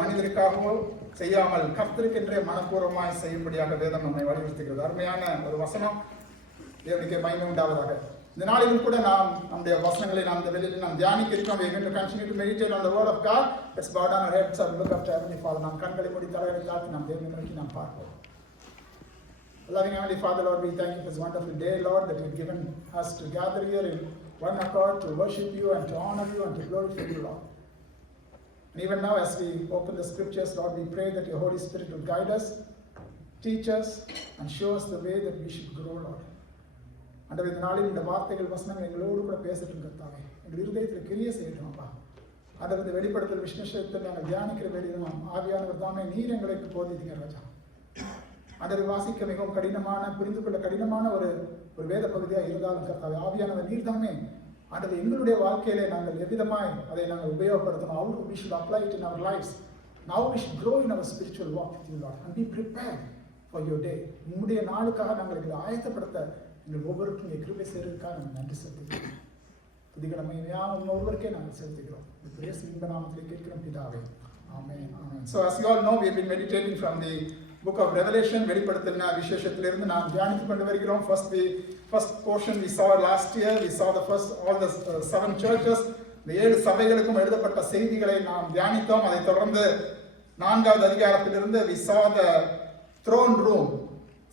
மனிதருக்காகவோ செய்யாமல் கர்த்தருக்கென்றே மனப்பூர்வமாய் செய்யும்படியாக வேதம் நம்மை வலியுறுத்துகிறது. அருமையான ஒரு வசனம். தேவனுக்கு மகிமை உண்டாவதாக. இந்த நாளிலும் கூட நாம் நம்முடைய வசனங்களை நாம் இந்த வெளியில் நாம் தியானிக்க இருக்கிறோம். We are going to continue to meditate on the word of God. Let's bow down our heads and look up to Heavenly Father. நாம் கண்களை மூடி தலைகளை தாழ்த்தி நாம் தேவனை நோக்கி நாம் பார்ப்போம். Loving Heavenly Father, Lord, we thank you for this wonderful day, Lord, that you've given us to gather here in one accord to worship you and to honor you and to glorify you, Lord. And even now, as we open the scriptures, Lord, we pray that your Holy Spirit will guide us, teach us, and show us the way that we should grow, Lord. ஆண்டவர், இந்த நாளில் இந்த வார்த்தைகள் வசனங்கள் எங்களோடு கூட பேசட்டும் கர்த்தாவே. எங்கள் இருதயத்தில் கிரியை செய்யட்டும் அப்பா. ஆண்டவர், இந்த வெளிப்படுத்தல் விஷ்ணுஷத்தை நாங்கள் தியானிக்கிற வேளையில் நாம் ஆவியானவர் தாமே நீர் எங்களுக்கு போதித்தீங்க ராஜா. ஆண்டவர், வாசிக்க மிகவும் கடினமான, புரிந்து கொள்ள கடினமான ஒரு வேத பகுதியாக இருந்தாலும் கர்த்தாவே, ஆவியானவர் நீர் தாமே ஆண்டவர் எங்களுடைய வாழ்க்கையிலே நாங்கள் எவ்விதமாய் அதை நாங்கள் உபயோகப்படுத்தணும். How we should apply it in our lives. Now we should grow in our spiritual walk with you, Lord, and be prepared for your day. உம்முடைய நாளுக்காக நாங்கள் எங்களை ஆயத்தப்படுத்த எங்கள் ஒவ்வொருக்கும் கிருபை செய்வதற்காக நாங்கள் நன்றி செலுத்துகிறோம். புதிக்கிழமை ஒவ்வொருவருக்கே நாங்கள் செலுத்துகிறோம். இன்ப நாமத்தில் கேட்கிறோம் பிதாவே. ஆமென். ஆமென். So as you all know, we have been meditating from the book of Revelation. வெளிப்படுத்தின விசேஷத்திலிருந்து நாம் தியானித்துக் கொண்டு வருகிறோம். First portion we saw last year. We saw all the 7 churches. இந்த 7 சபைகளுக்கும் எழுதப்பட்ட செய்திகளை நாம் தியானித்தோம். அதை தொடர்ந்து 4வது அதிகாரத்திலிருந்து we saw the throne room.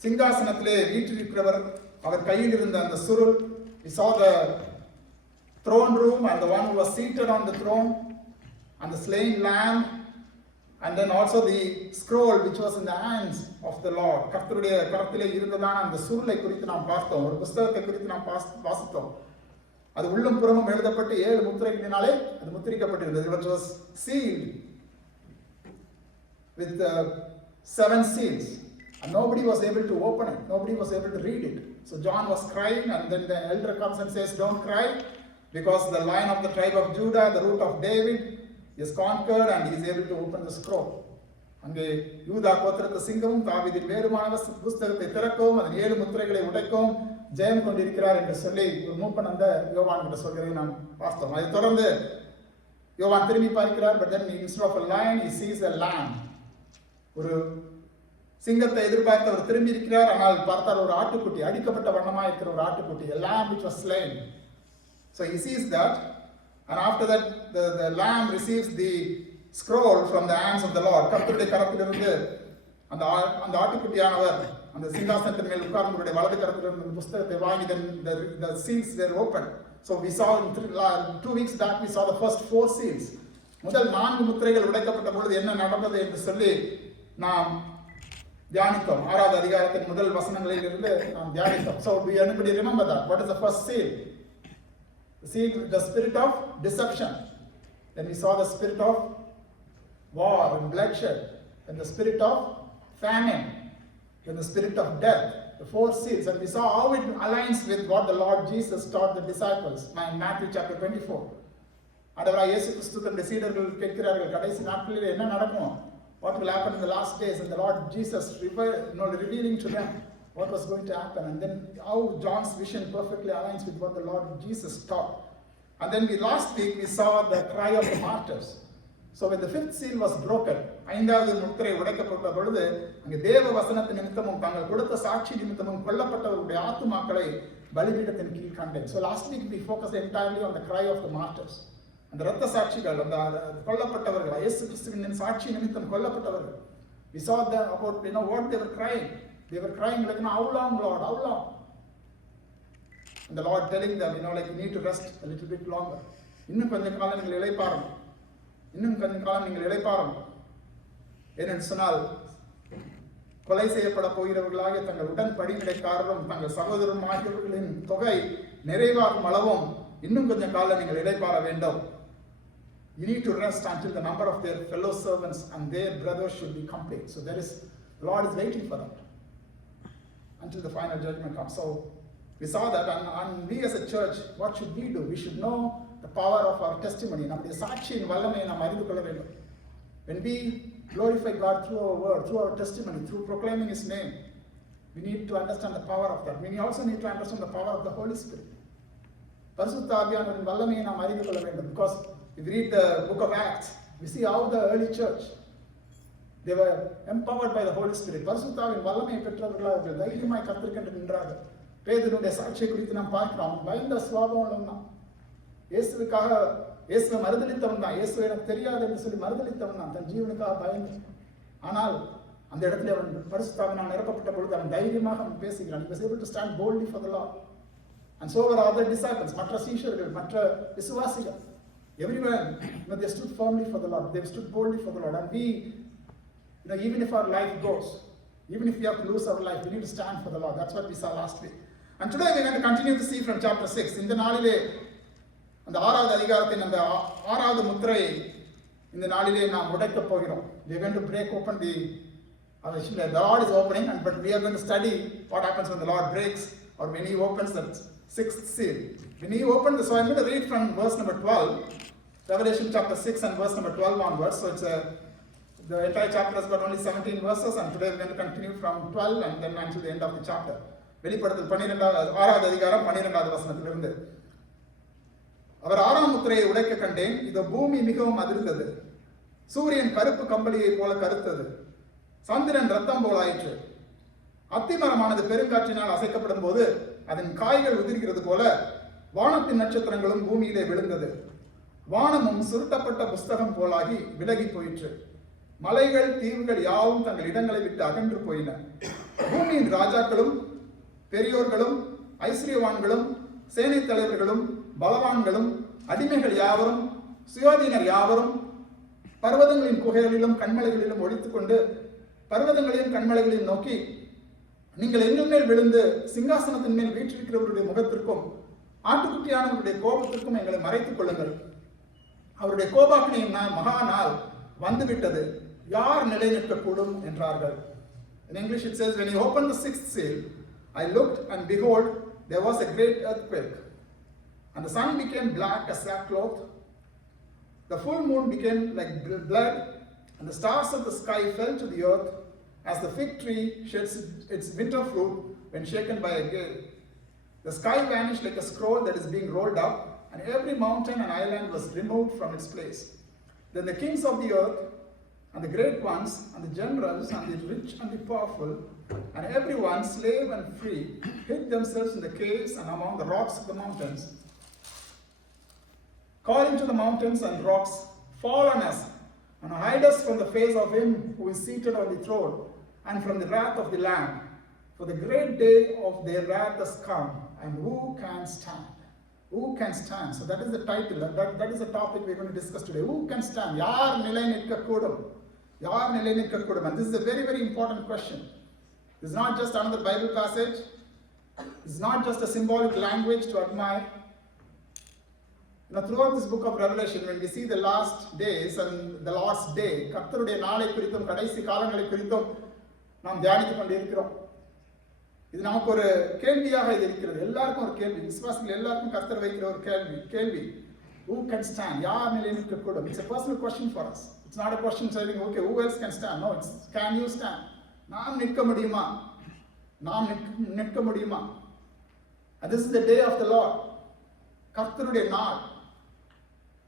சிங்காசனத்திலே வீற்றிருக்கிறவர் அவர் கையில் இருந்த அந்த சுருள். We saw the throne room and the one who was seated on the throne and the slain lamb, and then also the scroll which was in the hands of the Lord. கர்த்தருடைய கரத்திலே இருந்ததான அந்த சுருளை குறித்து நாம் பார்த்தோம். ஒரு புத்தகத்தை குறித்து நாம் வாசித்தோம். அது உள்ளும் புறமும் எழுதப்பட்டு 7 முத்திரைகளினாலே அது முத்திரிக்கப்பட்டிருந்தது. It was sealed with 7 seals, and nobody was able to open it. Nobody was able to read it. So John was crying, and then the elder comes and says, "Don't cry, because the Lion of the tribe of Judah, the root of David, is conquered and he is able to open the scroll." அங்கே யூதா கோத்திரத்து சிங்கமும் தாவீதின் வேறுமான புஸ்தகத்தை திறக்கவும் அதன் 7 முத்திரைகளை உடைக்கவும் ஜெயம் கொண்டிருக்கிறார் என்று சொல்லி ஒரு மூப்பன் அந்த யோவான் கிட்ட சொல்கிறதை நாம் பார்த்தோம். அதை தொடர்ந்து யோவான் திரும்பி பார்க்கிறார். But then instead of a lion he sees a lamb. ஒரு சிங்கத்தை எதிர்பார்த்து அவர் திரும்பி இருக்கிறார். ஆனால் பார்த்தால் ஒரு ஆட்டுக்குட்டி, அடிக்கப்பட்ட வண்ணமாக இருக்கிற ஒரு ஆட்டுக்குட்டி, a lamb which was slain. So he sees that, and after that the lamb receives the scroll from the hands of the Lord. கர்த்தருடைய கரத்திலிருந்து அந்த ஆட்டுக்குட்டியானவர் அந்த சிங்காசனத்தின் மேல் உட்கார்ந்தவருடைய வலது கரத்திலிருந்து அந்த புத்தகத்தை வாங்கி the seals were opened. So we saw in 2 weeks back we saw the first 4 seals. முதல் 4 முத்திரைகள் உடைக்கப்பட்ட பொழுது என்ன நடந்தது என்று சொல்லி நாம் தியானித்தோம். 6வது அதிகாரத்தின் முதல் வசனங்களில் இருந்து நாம் தியானித்தோம். So do anybody remember that? What is the first seal? The seal, the spirit of deception. Then we saw the spirit of war and bloodshed. Then the spirit of famine. Then the spirit of death. The 4 seals. And we saw how it aligns with what the Lord Jesus taught the disciples in Matthew chapter 24. ஆண்டவராகிய இயேசு கிறிஸ்து தன்னுடைய சீடர்கள் கேட்கிறார்கள், கடைசி நாட்களில் என்ன நடக்கும்? What will happen in the last days? And the Lord Jesus revealing to them what was going to happen, and then how John's vision perfectly aligns with what the Lord Jesus taught. And then last week we saw the cry of the martyrs. So when the 5th seal was broken, 5வது முத்திரை உடைக்கப்பட்ட பொழுது அங்கே தேவ வசனத்தின் நிமித்தமும் தாங்கள் கொடுத்த சாட்சி நிமித்தமும் கொல்லப்பட்டவருடைய ஆத்துமாக்களை பலிபீடத்தின் கீழ் கண்டேன். So last week we focused entirely on the cry of the martyrs. அந்த இரத்த சாட்சிகள், அந்த கொல்லப்பட்டவர்கள், இயேசு கிறிஸ்துவின் சாட்சி நிமித்தம் கொல்லப்பட்டவர்கள். We saw them about what they were crying. They were crying like, "How long, Lord? How long?" And the Lord telling them, like, you need to rest a little bit longer. இன்னும் கொஞ்ச காலம் நீங்கள் இளைப்பாறும். இன்னும் கொஞ்ச காலம் நீங்கள் இளைப்பாறும். ஏனென்று சொன்னால் கொலை செய்யப்பட போகிறவர்களாக தங்கள் உடன் படிநிலைக்காரரும் தங்கள் சகோதரரும் ஆகியவர்களின் தொகை நிறைவாகும் அளவும் இன்னும் கொஞ்ச காலம் நீங்கள் இளைப்பாற வேண்டும். You need to rest until the number of their fellow servants and their brothers should be complete. So the Lord is waiting for that until the final judgment comes. So we saw that, and we as a church, what should we do? We should know the power of our testimony. நம்முடைய சாட்சியின் வல்லமையை நாம் அறிந்து கொள்ள வேண்டும். When we glorify God through our word, through our testimony, through proclaiming His name, we need to understand the power of that. We also need to understand the power of the Holy Spirit. பரிசுத்த ஆவியானவரின் வல்லமையை நாம் அறிந்து கொள்ள வேண்டும். Because if you read the book of Acts, We see how the early church, they were empowered by the Holy Spirit. பரிசுத்தாவின் வல்லமையை பெற்றவர்களாக அவர்கள் தைரியமாய் கர்த்தருக்கென்று நின்றார்கள். பேதுருடைய சாட்சியை குறித்து நாம் பார்க்கிறோம். பயந்த சுபாவம் தான். இயேசுவுக்காக இயேசுவை மறுதலித்தவன் தான். இயேசு எனக்கு தெரியாது என்று சொல்லி மறுதலித்தவன் தான். தன் ஜீவனுக்காக பயந்து. ஆனால் அந்த இடத்துல அவன் பரிசுத்தாவினால் நிரப்பப்பட்ட பொழுது அவன் தைரியமாக அவன் பேசுகிறான். He was able to stand boldly for the Lord. And so were other disciples, மற்ற சீஷர்கள், மற்ற விசுவாசிகள். Everyone, they stood firmly for the Lord. They stood boldly for the Lord. And we, even if our life goes, even if we have to lose our life, we need to stand for the Lord. That's what we saw last week. And today we're going to continue to see from chapter 6. இந்த நாளிலே அந்த 6வது அதிகாரத்தின் அந்த 6வது முத்திரையை இந்த நாளிலே நாம் உடைக்கப் போகிறோம். We are going to break open the Lord is opening, but we are going to study what happens when the Lord breaks or when He opens that 6th seal. When He opened so I'm going to read from verse number 12, Revelation chapter 6 and verse number 12 onwards. So it's the entire chapter has got only 17 verses, and today we're going to continue from 12 and then until the end of the chapter. வெளிப்படுத்தல் 6வது அதிகாரம் 12வது வசனத்திலிருந்து. அவர் 6ஆம் முத்திரையை உடைக்க கண்டேன். இதோ பூமி மிகவும் அதிர்ந்தது. சூரியன் கருப்பு கம்பளியை போல கருத்தது. சந்திரன் ரத்தம் போல் ஆயிற்று. அத்திமரமானது பெருங்காற்றினால் அசைக்கப்படும் போது அதன் காய்கள் உதிர்கிறது போல வானத்தின் நட்சத்திரங்களும் பூமியிலே விழுந்தது. வானமும் சுருட்டப்பட்ட புஸ்தகம் போலாகி விலகி போயிற்று. மலைகள் தீவுகள் யாவும் தங்கள் இடங்களை விட்டு அகன்று போயின. பூமியின் ராஜாக்களும் பெரியோர்களும் ஐஸ்வர்யவான்களும் சேனை தலைவர்களும் பலவான்களும் அடிமைகள் யாவரும் சுயாதீனர் யாவரும் பர்வதங்களின் குகைகளிலும் கண்மலைகளிலும் ஒழித்துக் கொண்டு பர்வதங்களையும் கண்மலைகளையும் நோக்கி, நீங்கள் எங்கள் மேல் விழுந்து சிங்காசனத்தின் மேல் வீற்றிருக்கிறவருடைய முகத்திற்கும் ஆட்டுக்குட்டியானவருடைய கோபத்திற்கும் எங்களை மறைத்துக் கொள்ளுங்கள். அவருடைய கோபாக்கினியின் மகா நாள் வந்துவிட்டது, யார் நிலை நிற்கக்கூடும் என்றார்கள். In English it says, when he opened the 6th seal, I looked and behold, there was a great earthquake, and the sun became black as sackcloth, the full moon became like blood, and the stars of the sky fell to the earth as the fig tree sheds its winter fruit when shaken by a gale. The sky vanished like a scroll that is being rolled up, and every mountain and island was removed from its place. Then the kings of the earth, and the great ones, and the generals, and the rich and the powerful, and everyone, slave and free, hid themselves in the caves and among the rocks of the mountains, calling to the mountains and rocks, fall on us, and hide us from the face of him who is seated on the throne, and from the wrath of the Lamb. For the great day of their wrath has come, and who can stand? Who can stand? So that is the title, that is the topic we're going to discuss today. Who can stand? யார் நிலை நிற்கக்கூடும்? யார் நிலை நிற்கக்கூடும்? And this is a very, very important question. This is not just another Bible passage. It's not just a symbolic language to admire. Throughout this book of Revelation, when we see the last days and the Lord's day, கர்த்தருடைய நாளை குறித்தும் கடைசி காலங்களை குறித்தும் நாம் தியானித்துக் கொண்டு இருக்கிறோம். இது நமக்கு ஒரு கேள்வியாக இது இருக்கிறது. எல்லாருக்கும் ஒரு கேள்வி, விசுவாசிகள் எல்லாருக்கும் கர்த்தர் வைக்கிற ஒரு கேள்வி. Who can stand? யார் நிலை நிற்கக்கூடும்? It's a personal question for us. It's not a question saying, okay, who else can stand? No, it's can you stand? நாம் நிற்க முடியுமா? நாம் நிற்க முடியுமா? And this is the day of the Lord. கர்த்தருடைய நாள்.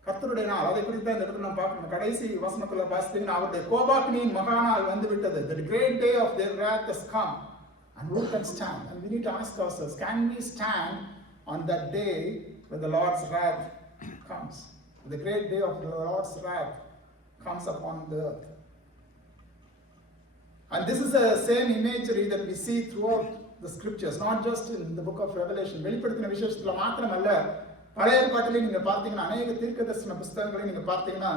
கர்த்தருடைய நாள், அதை குறித்து இந்த இடத்துல நாம் பார்க்கணும். கடைசி வசனத்துல வாசித்தீங்கன்னா, அவருடைய கோபாக்கினியின் மகா நாள் வந்து விட்டது. The great day of their wrath has come. And who can stand? And we need to ask ourselves, can we stand on that day when the Lord's wrath comes? The great day of the Lord's wrath comes upon the earth. And this is the same imagery that we see throughout the scriptures, not just in the book of Revelation. வெளிப்படுத்தின விசேஷத்துல மாத்திரமல்ல, பழைய ஏற்பாட்டிலே நீங்க பார்த்தீங்கன்னா அநேக தீர்க்கதரிசன புத்தகங்களை நீங்க பார்த்தீங்கன்னா,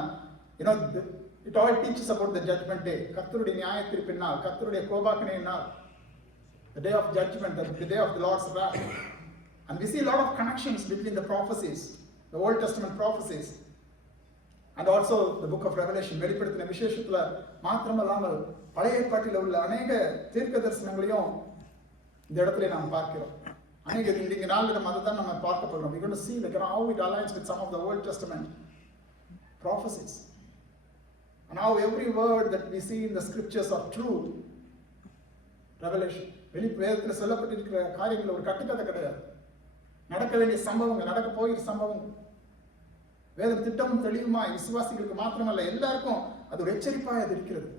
it all teaches about the judgment day. கர்த்தருடைய நியாய தீர்ப்பின் நாள், கர்த்தருடைய கோபாக்கினியின் நாள், the day of judgment, the day of the Lord's wrath. And we see a lot of connections between the prophecies, the Old Testament prophecies, and also the book of Revelation. வெளிப்படுத்தின விசேஷத்துல மாத்திரமல்லாமல் பழைய ஏற்பாட்டில் உள்ள அநேக தீர்க்க தரிசனங்களையும் இந்த இடத்துல நாம் பார்க்கிறோம். அநேக இந்த நாளில் அதை தான் நம்ம பார்க்க போகிறோம். We're going to see how it aligns with some of the Old Testament prophecies, and how every word that we see in the scriptures are true. Revelation, வேதத்தில் சொல்லப்பட்டிருக்கிற காரியங்கள் ஒரு கட்டுக்கதை கிடையாது. நடக்க வேண்டிய சம்பவங்கள், நடக்க போகிற சம்பவங்கள். வேதம் திட்டமும் தெளிவுமாய் விசுவாசிகளுக்கு மாத்திரமல்ல எல்லாருக்கும் அது ஒரு எச்சரிப்பாய் அது இருக்கிறது.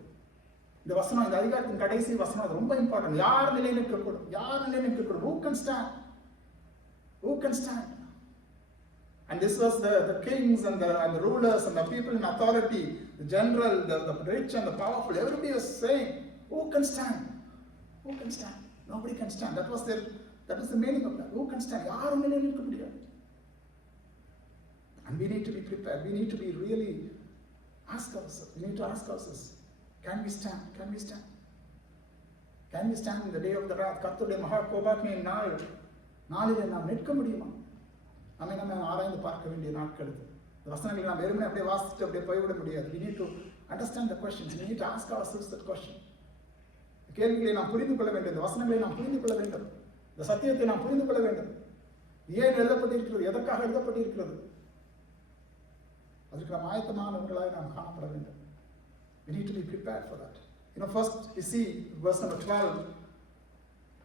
இந்த வசனம், இந்த அதிகாரத்தின் கடைசி வசனம், அது ரொம்ப இம்பார்ட்டன்ட். யார் நிலை நிற்கக்கூடும்? யார் நிலை நிற்கக்கூடும்? Who can stand? Who can stand? And this was the kings and the rulers and the people in authority, the general, the rich and the powerful. Everybody was saying, who can stand? Who can stand? Nobody can stand. That was the meaning of that. Who can stand? யாரும் நிலை நிற்க முடியாது. And we need to be prepared. We need to be really ask ourselves. We need to ask ourselves, can we stand? Can we stand? Can we stand in the day of the wrath? கர்த்தருடைய மகா கோபாக்கினின் நாளிலே நாம் நிற்க முடியுமா? நம்ம ஆராய்ந்து பார்க்க வேண்டிய நாட்கள் இது. இந்த வசனங்களை நாம் வெறுமனே அப்படியே வாசிச்சுட்டு அப்படியே போய்விட முடியாது. We need to understand the questions. We need to ask ourselves that question. கேள்விகளை நாம் புரிந்து கொள்ள வேண்டும். இந்த வசனங்களை நாம் புரிந்து கொள்ள வேண்டும். இந்த சத்தியத்தை நாம் புரிந்து கொள்ள வேண்டும். ஏன் எழுதப்பட்டிருக்கிறது? எதற்காக எழுதப்பட்டிருக்கிறது? அதுக்கு நாம் ஆயத்தமானவர்களாக நாம் காணப்பட வேண்டும். We need to be prepared for that. First you see verse number 12,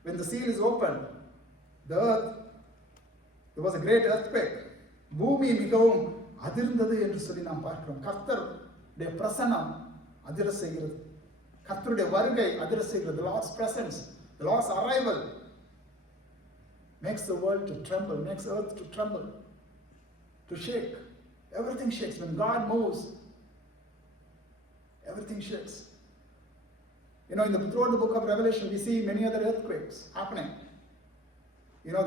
when the seal is opened, the earth, there was a great earthquake. பூமி மிகவும் அதிர்ந்தது என்று சொல்லி நாம் பார்க்கிறோம். கர்த்தருடைய பிரசன்னம் அதிர செய்கிறது. கர்த்தருடைய வருகை அதிர செய்கிறது. The Lord's presence, the Lord's arrival makes the world to tremble, makes earth to tremble, to shake. Everything shakes. When God moves, everything shakes. Throughout the book of Revelation, we see many other earthquakes happening.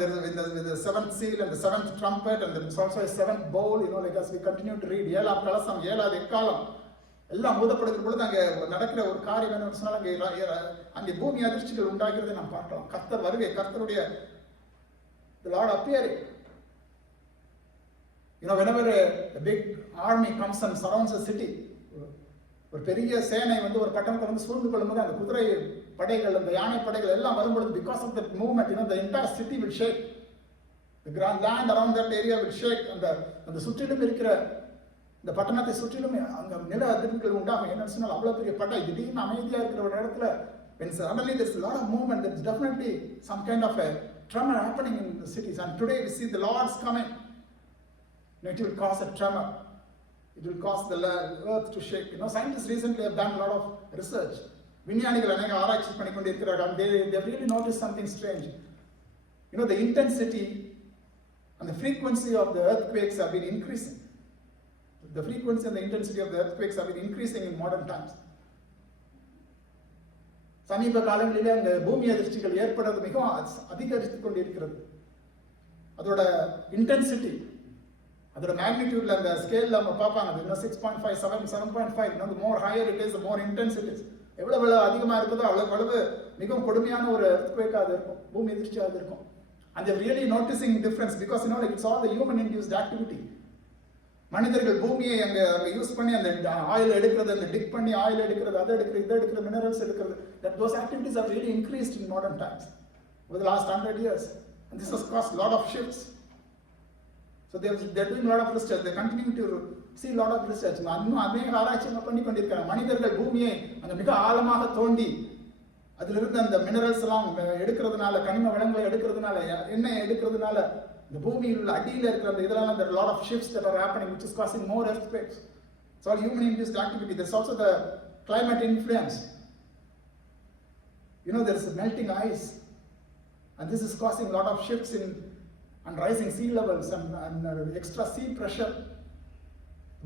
There is the seventh seal and the seventh trumpet, and there is also a seventh bowl. Like as we continue to read, ஏழாம் கலசம், ஏழாவது எக்காலம் எல்லாம் ஊதப்படுகிற பொழுது அங்கே நடக்கிற ஒரு காரியம் என்னன்னு சொன்னால் அங்கே பூமி அதிர்ச்சிகள் உண்டாகிறதை நாம் பார்க்கலாம். கர்த்தர் வருகை, கர்த்தருடைய the Lord appearing. Whenever a big army comes and surrounds a city, ஒரு பெரிய சேனை ஒரு பட்டணத்தை சூழ்ந்து கொள்ளும்போது அந்த குதிரை படைகள், அந்த யானை படைகள் எல்லாம் வரும்பொழுது, because of that movement, the entire city will shake. The grand land around that area will shake. அந்த சுற்றிலும் இருக்கிற இந்த பட்டணத்தை சுற்றிலும் அங்க நில அதிர்வுகள் உண்டாகும். என்னன்னு சொன்னால் அவ்வளவு பெரிய பட்டை திடீர்னு அமைதியா இருக்கிற ஒரு இடத்துல, when suddenly there's a lot of movement, there's definitely some kind of a tremor happening in the cities. And today we see the Lord's coming. It will cause a tremor. It will cause the earth to shake. Scientists recently have done a lot of research. விஞ்ஞானிகள் அநேக ஆராய்ச்சி பண்ணி கொண்டிருக்கிறார்கள். They really noticed something strange. The intensity and the frequency of the earthquakes have been increasing. The frequency and the intensity of the earthquakes have been increasing in modern times. சமீப காலங்களிலே அந்த பூமி அதிர்ச்சிகள் ஏற்படுறது மிகவும் அதிகரித்துக் கொண்டிருக்கிறது. அதோட இன்டென்சிட்டி, அதோட மேக்னிடியூட்ல அந்த ஸ்கேல்ல நம்ம பார்ப்பாங்க. 6.5, 7.5, the more higher it is, the more intense it is. எவ்வளவு அதிகமா இருக்குதோ அவ்வளவு மிகவும் கொடுமையான ஒரு earthquake அது இருக்கும், பூமி அதிர்ச்சி அது இருக்கும். And they're really noticing difference because like it's all the human induced activity. மனிதர்கள் பூமியை அங்க யூஸ் பண்ணி அந்த ஆயில் எடுக்கிறது, அந்த டிக் பண்ணி ஆயில் எடுக்கிறது, அதை எடுக்கிறது, இதை எடுக்கிறது, மினரல்ஸ் எடுக்கிறது, that those activities have really increased in modern times over the last 100 years, and this has caused a lot of shifts. So they're doing a lot of research. They're continuing to see a lot of research. இன்னும் அநேக ஆராய்ச்சிகள் பண்ணி கொண்டிருக்காங்க. மனிதர்கள் பூமியை அங்க மிக ஆழமாக தோண்டி அதிலிருந்து அந்த மினரல்ஸ் எல்லாம் எடுக்கிறதுனால, கனிம வளங்களை எடுக்கிறதுனால, எண்ணெய் எடுக்கிறதுனால, இந்த பூமியில் உள்ள அடியில் இருக்கிற அந்த இதெல்லாம், there are a lot of shifts that are happening, which is causing more earthquakes. It's all human induced activity. There's also the climate influence. There's melting ice, and this is causing a lot of shifts in and rising sea levels and extra sea pressure,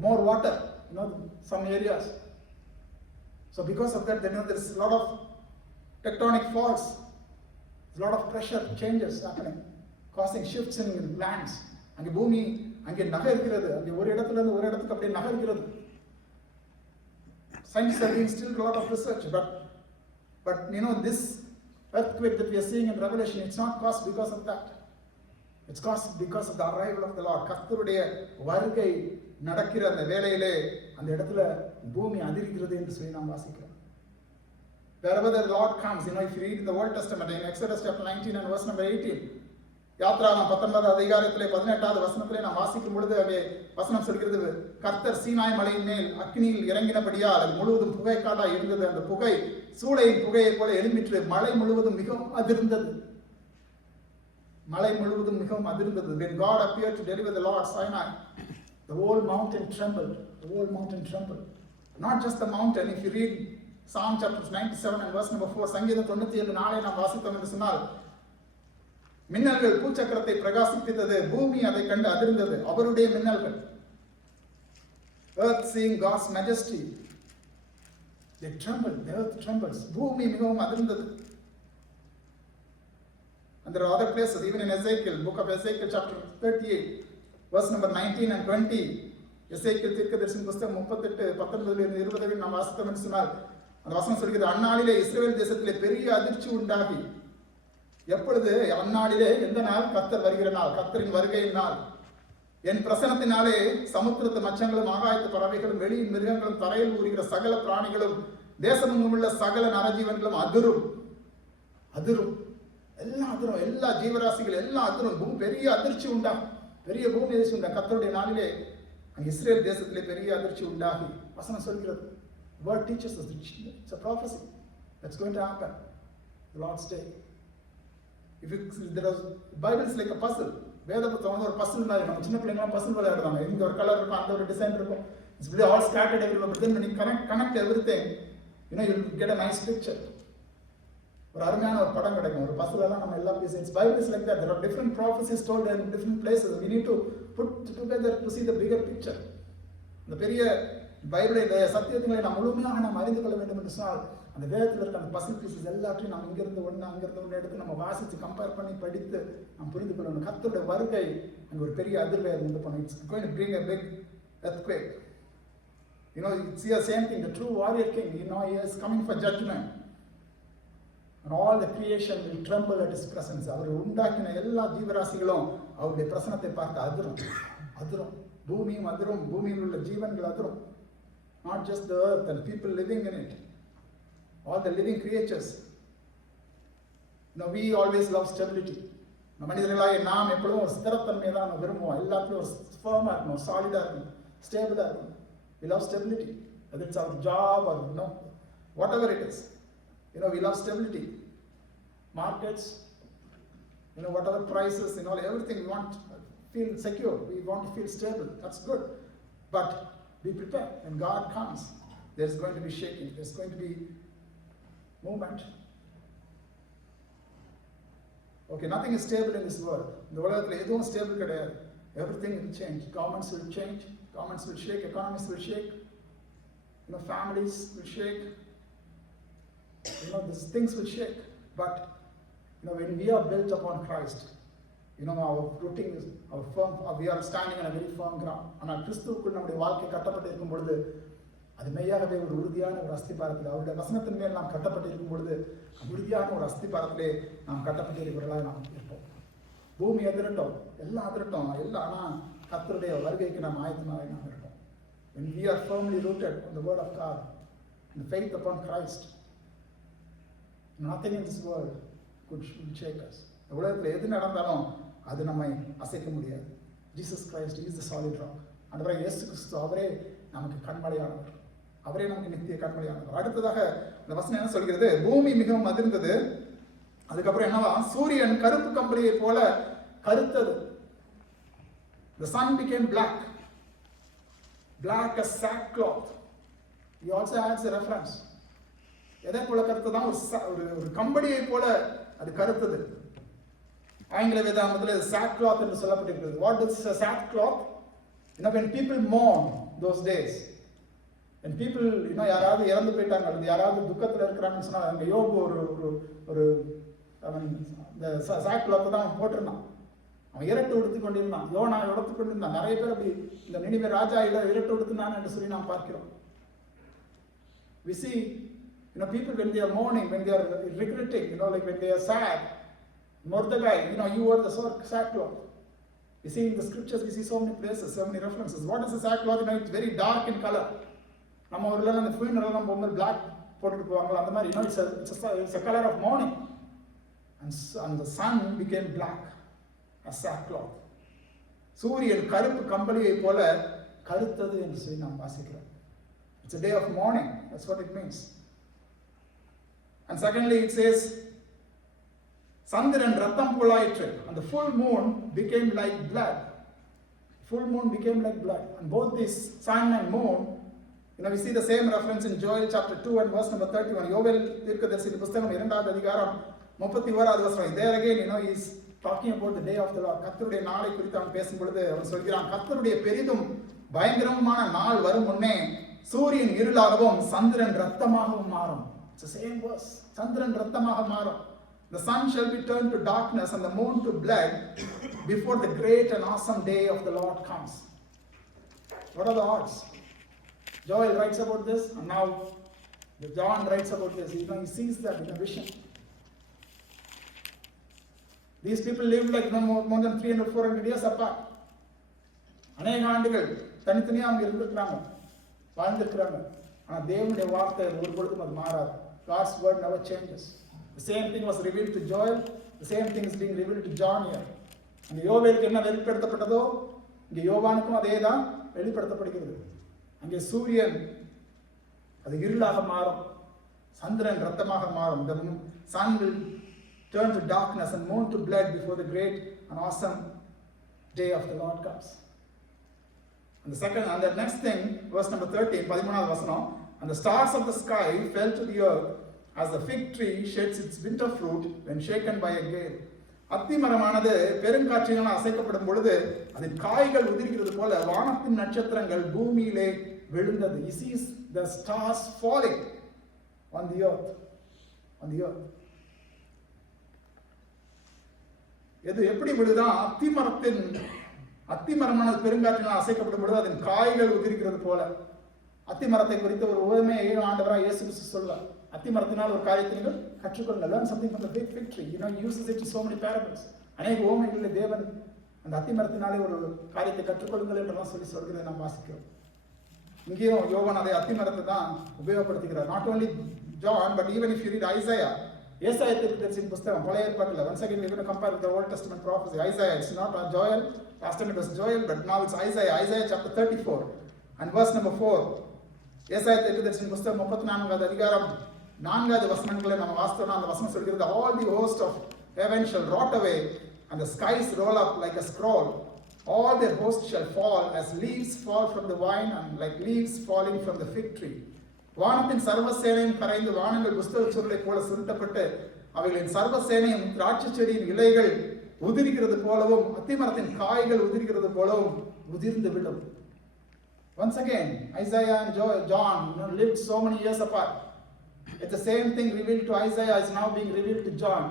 more water, some areas. So because of that, there's a lot of tectonic faults, a lot of pressure changes happening, causing shifts in lands. அங்கே பூமி அங்கே நகர்கிறது, அங்கே ஒரு இடத்துல இருந்து ஒரு இடத்துக்கு அப்படியே நகர்கிறது. Scientists are doing still a lot of research, but this earthquake that we are seeing in Revelation, it's not caused because of that. It's caused because of the arrival of the Lord. கர்த்தருடைய வருகை நடக்கிற அந்த வேளையிலே அந்த இடத்துல பூமி அதிர்கிறது என்று சொல்லி நாம் வாசிக்கிறோம். Wherever the Lord comes, if you read in the Old Testament, in Exodus chapter 19 and verse number 18, யாத்ராகமம் 19வது அதிகாரத்திலே 18வது வசனத்திலே நாம் வாசிக்கும் பொழுது அங்கே வசனம் சொல்கிறது, கர்த்தர் சீனாய் மலையின் மேல் அக்கினியில் இறங்கினபடியால் அது முழுவதும் புகைக்காடாய் இருந்தது. அந்த புகை சூளையின் புகையை போல எழும்பிற்று. மலை முழுவதும் மிகவும் அதிர்ந்தது. மலை முழுவதும் மிகவும் அதிர்ந்தது. When God appeared to deliver the Lord Sinai, The whole mountain trembled. The whole mountain trembled. Not just the mountain. If you read Psalm chapter 97 and verse number 4, சங்கீதம் 97 நாளை நாம் வாசித்தோம் என்று சொன்னால், மின்னல்கள் பூச்சக்கரத்தை பிரகாசிப்பித்தது, பூமி அதை கண்டு அதிர்ந்தது. அவருடைய மின்னல்கள். Earth seeing God's majesty, they trembled. The earth trembles. பூமி மிகவும் அதிர்ந்தது. And there are other places, even in Ezekiel, book of Ezekiel chapter 38, verse number 19 and 20. எசேக்கியேல் தீர்க்கதரிசன புத்தகம் 38, 19 20 நாம் வாசித்தோம் என்று சொன்னால், அந்த வசனம் சொல்கிறது, அந்நாளிலே இஸ்ரவேல் தேசத்திலே பெரிய அதிர்ச்சி உண்டாகி. எப்பொழுது? அந்நாளிலே. எந்த நாள்? கர்த்தர் வருகிற நாள், கர்த்தரின் வருகையின் நாள். என் பிரசனத்தினாலே சமுத்திரத்து மச்சங்களும் ஆகாயத்து பறவைகளும் வெளியின் மிருகங்களும் தரையில் ஊறுகிற சகல பிராணிகளும் தேசமெங்கும் உள்ள சகல நரஜீவன்களும் அதிரும். அதிரும். எல்லாம் அதிரும். எல்லா ஜீவராசிகள் எல்லாம் அதிரும். பெரிய அதிர்ச்சி உண்டாகும். பெரிய பூமி அதிர்ச்சி உண்டாகும். கர்த்தருடைய நாளிலே இஸ்ரேல் தேசத்திலே பெரிய அதிர்ச்சி உண்டாகி. வசனம் சொல்கிறது. Word teaches us. It's a prophecy. That's going to happen. The Lord's day. Bible is like a puzzle. வேத புத்தகம் ஒரு பசில் மாதிரி. நம்ம சின்ன பிள்ளைங்களாம் பசில் விளையாடுவாங்க. இங்க ஒரு கலர் இருக்கும், அந்த ஒரு டிசைன் இருக்கும். It's really all scattered everywhere. But then when you connect everything, you'll get a nice picture. ஒரு அருமையான ஒரு படம் கிடைக்கும். ஒரு பசில் எல்லாம் நம்ம எல்லா piece. Bible is like that. There are different prophecies told in different places. We need to put together to see the bigger picture. இந்த பெரிய பைபிளுடைய சத்தியங்களை நாம் முழுமையாக நாம் அறிந்து கொள்ள வேண்டும் என்று சொன்னால், அந்த வேதத்தில் இருக்க அந்த பசில் பீசஸ் எல்லாத்தையும் நம்ம இங்கிருந்து ஒன்று அங்கிருந்து ஒன்று எடுத்து நம்ம வாசித்து கம்பேர் பண்ணி படித்து நாம் புரிந்து கொள்ளணும். கர்த்தருடைய வருகை அங்கே ஒரு பெரிய அதிர்வை அது உண்டு பண்ணும். It's going to bring a big earthquake. You see the same thing. The true warrior king, he is coming for judgment. And all the creation will tremble at his presence. அவர் உண்டாக்கின எல்லா ஜீவராசிகளும் அவருடைய பிரசனத்தை பார்த்து அதிரும். அதிரும். பூமியும் அதிரும். பூமியில் உள்ள ஜீவன்கள் அதிரும். Not just the earth and people living in it. All the living creatures. We always love stability. மனிதர்களாக நாம் எப்பொழுதும் ஒரு ஸ்திரத்தன்மையை தான் விரும்புவோம். எல்லாத்துலையும் ஒரு ஃபர்மாக இருக்கணும், சாலிடாக இருக்கணும், ஸ்டேபிளாக இருக்கணும். We love stability. Whether it's our job or whatever it is. We love stability. Markets, whatever prices, everything we want to feel secure. We want to feel stable. That's good. But be prepared. When God comes, there's going to be shaking. There's going to be movement. Okay, nothing is stable in this world. இந்த உலகத்தில் எதுவும் ஸ்டேபிள் கிடையாது. Everything will change. Governments will change. Governments will shake. Economies will shake. Families will shake. These things will shake. But when we are built upon Christ, our footing is our firm. We are standing on a very firm ground. ஆனால் கிறிஸ்துவுக்குள் நம்முடைய வாழ்க்கை கட்டப்பட்டிருக்கும் பொழுது அது மெய்யாகவே ஒரு உறுதியான ஒரு அஸ்திபாரத்தில், அவருடைய வசனத்தின் மேல் நாம் கட்டப்பட்டிருக்கும் பொழுது உறுதியான ஒரு அஸ்திபாரத்திலே நாம் கட்டப்பட்டிருக்கிறவர்களாக நாம் இருப்போம். பூமி அதிரட்டும், எல்லாம் அதிரட்டும், எல்லாம். ஆனால் கர்த்தருடைய வருகைக்கு நாம் ஆயத்தமாக நாம் இருப்போம். When we are firmly rooted on the word of God, in faith upon Christ, nothing in this world could shake us. இந்த உலகத்தில் எது நடந்தாலும் அது நம்மை அசைக்க முடியாது. Jesus Christ is the solid rock. ஆண்டவராகிய இயேசு கிறிஸ்து அவரே நமக்கு கண்மலையானவர். அவரே நமக்கு நித்திய கண்மலையானவர். அடுத்ததாக இந்த வசனம் என்ன சொல்கிறது? பூமி மிகவும் அதிர்ந்தது. அதுக்கப்புறம் என்னவா? சூரியன் கருப்பு கம்பளியை போல கருத்தது. The sun became black. Black as sackcloth. He also adds a reference. எதை போல கருத்ததான்? ஒரு கம்பளியை போல அது கருத்தது. ஆங்கில வேதாகமத்தில் sackcloth என்று சொல்லப்பட்டிருக்கிறது. What is sackcloth? When people mourn those days, when people யாராவது இறந்து போயிட்டாங்க அல்லது யாராவது துக்கத்தில் இருக்கிறாங்கன்னு சொன்னா, அங்கே யோபு ஒரு இந்த sackcloth தான் போட்டிருந்தான். அவன் இரட்டு உடுத்தி கொண்டிருந்தான். யோனா உடுத்து கொண்டிருந்தான். நிறைய பேர் அப்படி இந்த நினிவே ராஜா இரட்டு உடுத்தினான் என்று சொல்லி நாம் பார்க்கிறோம். We see people when they are mourning, when they are regretting, like when they are sad. Mordecai, you wore the sackcloth. You see in the scriptures, we see so many places, so many references. What is the sackcloth? It's very dark in color. நம்ம ஊர்ல அந்த funeral நம்ம போகும்போது black போட்டுட்டு போவாங்க. அந்த மாதிரி it's a color of mourning. And the sun became black as sackcloth. சூரியன் கருப்பு கம்பளியை போல கருத்தது என்று சொல்லி நாம் வாசிக்கிறோம். It's a day of mourning. That's what it means. And secondly, it says, சந்திரன் ரத்தம் போலாயிற்று. And the full moon became like blood. Full moon became like blood. And both this sun and moon, we see the same reference in Joel chapter 2 and verse number 31. யோவேல் தீர்க்கதரிசியின் புத்தகம் 2வது அதிகாரம் 31வது வசனம். There again, he is talking about the day of the Lord. கர்த்தருடைய நாளை குறித்து அவன் பேசும் பொழுது அவன் சொல்கிறான், கர்த்தருடைய பெரிதும் பயங்கரமான நாள் வரும் முன்னே சூரியன் இருளாகவும் சந்திரன் ரத்தமாகவும் மாறும். It's the same verse. சந்திரன் ரத்தமாக மாறும். The sun shall be turned to darkness and the moon to blood before the great and awesome day of the Lord comes. What are the odds? Joel writes about this, and now John writes about this. He sees that in a vision. These people lived like more than 300-400 years apart. அநேக ஆண்டுகள் தனித்தனியாக அவங்க இருந்திருக்கிறாங்க, வாழ்ந்திருக்கிறாங்க. ஆனால் தேவனுடைய வார்த்தை ஒரு பொழுதும் அது மாறாது. God's word never changes. The same thing was revealed to Joel. The same thing is being revealed to John here. அந்த யோவேலுக்கு என்ன வெளிப்படுத்தப்பட்டதோ இங்கே யோவானுக்கும் அதே தான் வெளிப்படுத்தப்படுகிறது. அங்கே சூரியன் அது இருளாக மாறும், சந்திரன் ரத்தமாக மாறும். The sun will turn to darkness and moon to blood before the great and awesome day of the Lord comes. And the next thing, verse number 13, 13வது வசனம். And the stars of the sky fell to the earth as the fig tree sheds its winter fruit when shaken by a gale. அத்திமரமானது பெருங்காற்றினால் அசைக்கப்படும் பொழுது அதன் காய்கள் உதிர்கிறது போல வானத்தின் நட்சத்திரங்கள் பூமியிலே விழுந்தது. He sees the stars falling on the earth. எது எப்படி விழுதான்? அத்திமரமானது பெருங்காற்றினால் அசைக்கப்படும் பொழுது அதன் காய்கள் உதிர்கிறது போல. அத்திமரத்தை குறித்த ஒரு உவமையை ஆண்டவராக இயேசு கிறிஸ்து சொல்வார். அத்திமரத்தினால் ஒரு காரியத்தை நீங்கள் கற்றுக்கொள்ளுங்கள். Learn something from the big fig tree. He uses it in so many parables. அநேக உவமைகளில் தேவன் அந்த அத்திமரத்தினாலே ஒரு காரியத்தை கற்றுக்கொள்ளுங்கள் என்றெல்லாம் சொல்கிறதை நாம் வாசிக்கிறோம். இங்கேயும் யோவான் அதை அத்திமரத்தை தான் உபயோகப்படுத்துகிறார். Not only John, but even if you read Isaiah, ஏசாயா தீர்க்கதரிசியின் புத்தகம் பழைய ஏற்பாட்டில் once again we're going to compare with the Old Testament prophecy. Isaiah, it's not Joel. Last time it was Joel, but now it's Isaiah. Isaiah chapter 34 and verse number 4. ஏசாயா தீர்க்கதரிசியின் புத்தகம் 34வது அதிகாரம் 4வது வசனங்களை நம்ம வாசித்தோம்னா அந்த வசனம் சொல்கிறது, all the host of heaven shall rot away and the skies roll up like a scroll. All their hosts shall fall as leaves fall from the vine and like leaves falling from the fig tree. வானத்தின் சர்வசேனையும் கரைந்து வானங்கள் புஸ்தக சுருளை போல சுருட்டப்பட்டு அவைகளின் சர்வசேனையும் திராட்சை செடியின் இலைகள் உதிர்கிறது போலவும் அத்திமரத்தின் காய்கள் உதிர்கிறது போலவும் உதிர்ந்து விடும். Once again, Isaiah and John lived so many years apart. It's the same thing revealed to Isaiah is now being revealed to John.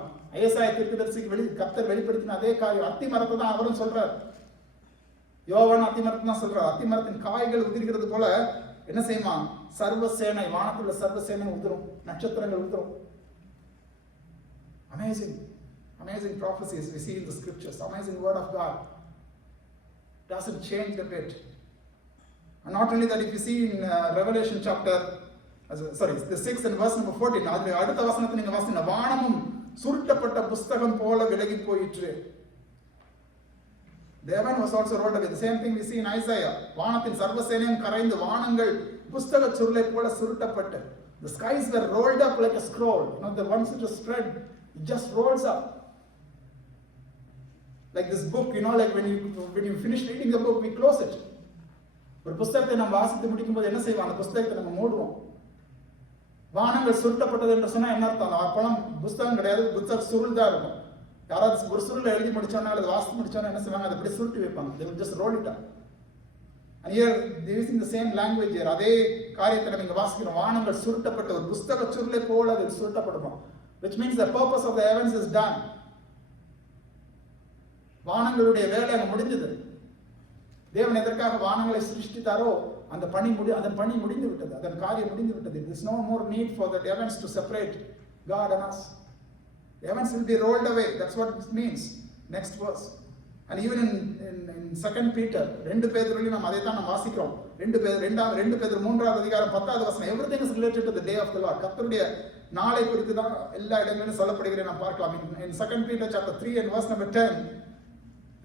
ஏசாயா தீர்க்கதரிசிக்கு கர்த்தர் வெளிப்படுத்தின அதே காரியம் அத்திமரத்தை தான் அவரும் சொல்றார். யோவான் அத்திமரத்தை தான் சொல்றார். அத்திமரத்தின் காய்கள் உதிர்கிறது போல என்ன செய்யுமா? சர்வசேனை, வானத்துள்ள சர்வசேனை உதிரும், நட்சத்திரங்கள் உதிரும். Amazing prophecies we see in the scriptures. Amazing word of God. Doesn't change a bit. And not only that, if you see in Revelation chapter, the 6th and verse number 14, அதுல அடுத்த வசனத்தை நீங்க வாசிங்க, வானமும் சுருட்டப்பட்ட புஸ்தகம் போல விலகி போயிற்று. The heaven was also rolled away. The same thing we see in Isaiah. வானத்தின் சர்வசேனையும் கரைந்து வானங்கள் புஸ்தக சுருளை போல சுருட்டப்பட்டு. The skies were rolled up like a scroll. The ones that are spread, it just rolls up. Like this book, like when you finish reading the book, we close it. ஒரு புஸ்தகத்தை நம்ம வாசித்து முடிக்கும் போது என்ன செய்வோம்? அந்த புஸ்தகத்தை நம்ம மூடுவோம். வானங்கள் சுருட்டப்பட்டது என்று சொன்னா என்ன அர்த்தம்? அப்பெல்லாம் புஸ்தகம் கிடையாது, புத்தக சுருள் தான் இருக்கும். யாராவது ஒரு சுருளை எழுதி முடிச்சோன்னா அல்லது வாசித்து முடிச்சோன்னா என்ன செய்வாங்க? அதை அப்படி சுருட்டி வைப்பாங்க. They will just roll it up. And here they using the same language here. அதே காரியத்தை நீங்க வாசிக்கணும். வானங்கள் சுருட்டப்பட்ட ஒரு புஸ்தக சுருளை போல அது சுருட்டப்படுமா, which means the purpose of the heavens is done. வானங்களுடைய வேலை அங்க முடிஞ்சது. தேவன் எதற்காக வானங்களை சிருஷ்டித்தாரோ அதன் பணி முடிந்து விட்டது, அதன் காரியம் முடிந்து விட்டது. There is no more need for the heavens to separate God and us. The heavens will be rolled away. That's what it means. Next verse. And even in 2 Peter, 2 பேதுருவிலும் நாம் அதைத்தான் நாம் வாசிக்கிறோம். 2 பேதுரு 3வது அதிகாரம் 10வது வசனம். Everything is related to the day of the Lord. கர்த்தருடைய நாளை குறித்து தான் எல்லா இடங்களிலும் சொல்லப்படுகிறதை நாம் பார்க்கலாம். In 2 Peter chapter 3 and verse number 10,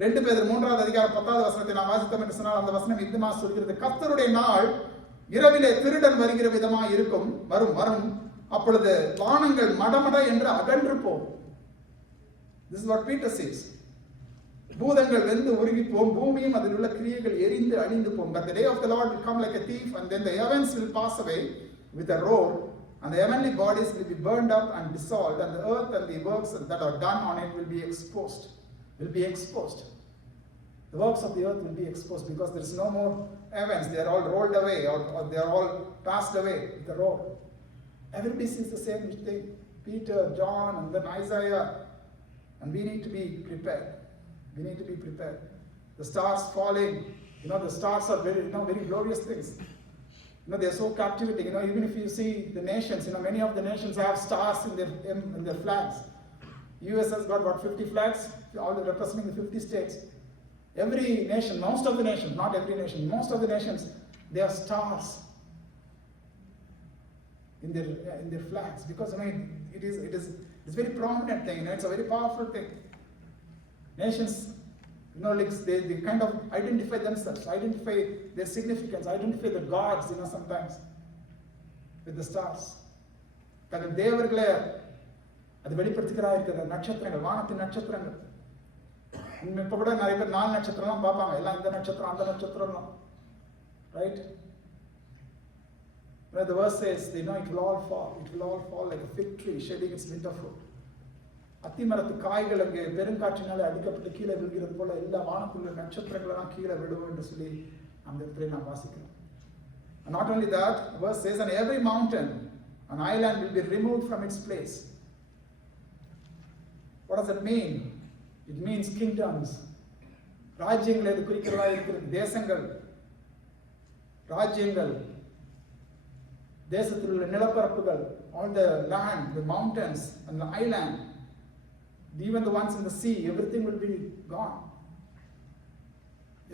2 பேதுரு 3வது அதிகாரம் 10வது வசனத்தை நாம் வாசித்தோம் என்று சொன்னால் அந்த வசனம் இதுமா சொல்கிறது, கர்த்தருடைய நாள் இரவிலே திருடன் வருகிற விதமாக இருக்கும், வரும் அப்பொழுது வானங்கள் மடமட என்று அகன்று போகும். This is what Peter says. பூதங்கள் வெந்து உருகி போம், பூமியும் அதில் உள்ள கிரியைகள் எரிந்து அழிந்து போம். But the day of the Lord will come like a thief, and then the heavens will pass away with a roar, and the heavenly bodies will be burned up and dissolved, and the earth and the works that are done on it will be exposed. Will be exposed. The works of the earth will be exposed because there is no more heavens. They are all rolled away, or they are all passed away with a roar. Everybody sees the same thing. Peter, John, and then Isaiah, and we need to be prepared. We need to be prepared. The stars falling, the stars are very, very glorious things. They are so captivating. Even if you see the nations, many of the nations have stars in their flags. US has got what, 50 flags, all representing the 50 states. Every nation, most of the nations, not every nation, most of the nations, they have stars in their flags, because it's very prominent thing. It's a very powerful thing. Nations, they kind of identify themselves, identify their significance, identify the gods, sometimes with the stars. தங்கள் தேவர்களை அது வெளிப்படுத்துகிறா இருக்கிற நட்சத்திரங்கள், வானத்தின் நட்சத்திரங்கள். இப்ப கூட நிறைய பேர் 4 நட்சத்திரம்லாம் பார்ப்பாங்க, எல்லாம் இந்த நட்சத்திரம் அந்த நட்சத்திரம், right? The verse says, it will all fall like a fig tree shedding its winter fruit. அத்திமரத்து காய்கள் அங்கே பெருங்காற்றினாலே அடிக்கப்பட்டு கீழே விழுகிறது போல எல்லா வானத்துள்ள நட்சத்திரங்களெல்லாம் கீழே விடுவோம் என்று சொல்லி அந்த இடத்துல நாம் வாசிக்கிறோம். Not only that, the verse says, and every mountain and island will be removed from its place. What does that mean? It means kingdoms. ராஜ்யங்கள் எது குறிக்கிறதா இருக்கிறது? தேசங்கள், ராஜ்யங்கள், தேசத்தில் உள்ள நிலப்பரப்புகள், all the land, the mountains and the island, even the ones in the sea, everything will be gone.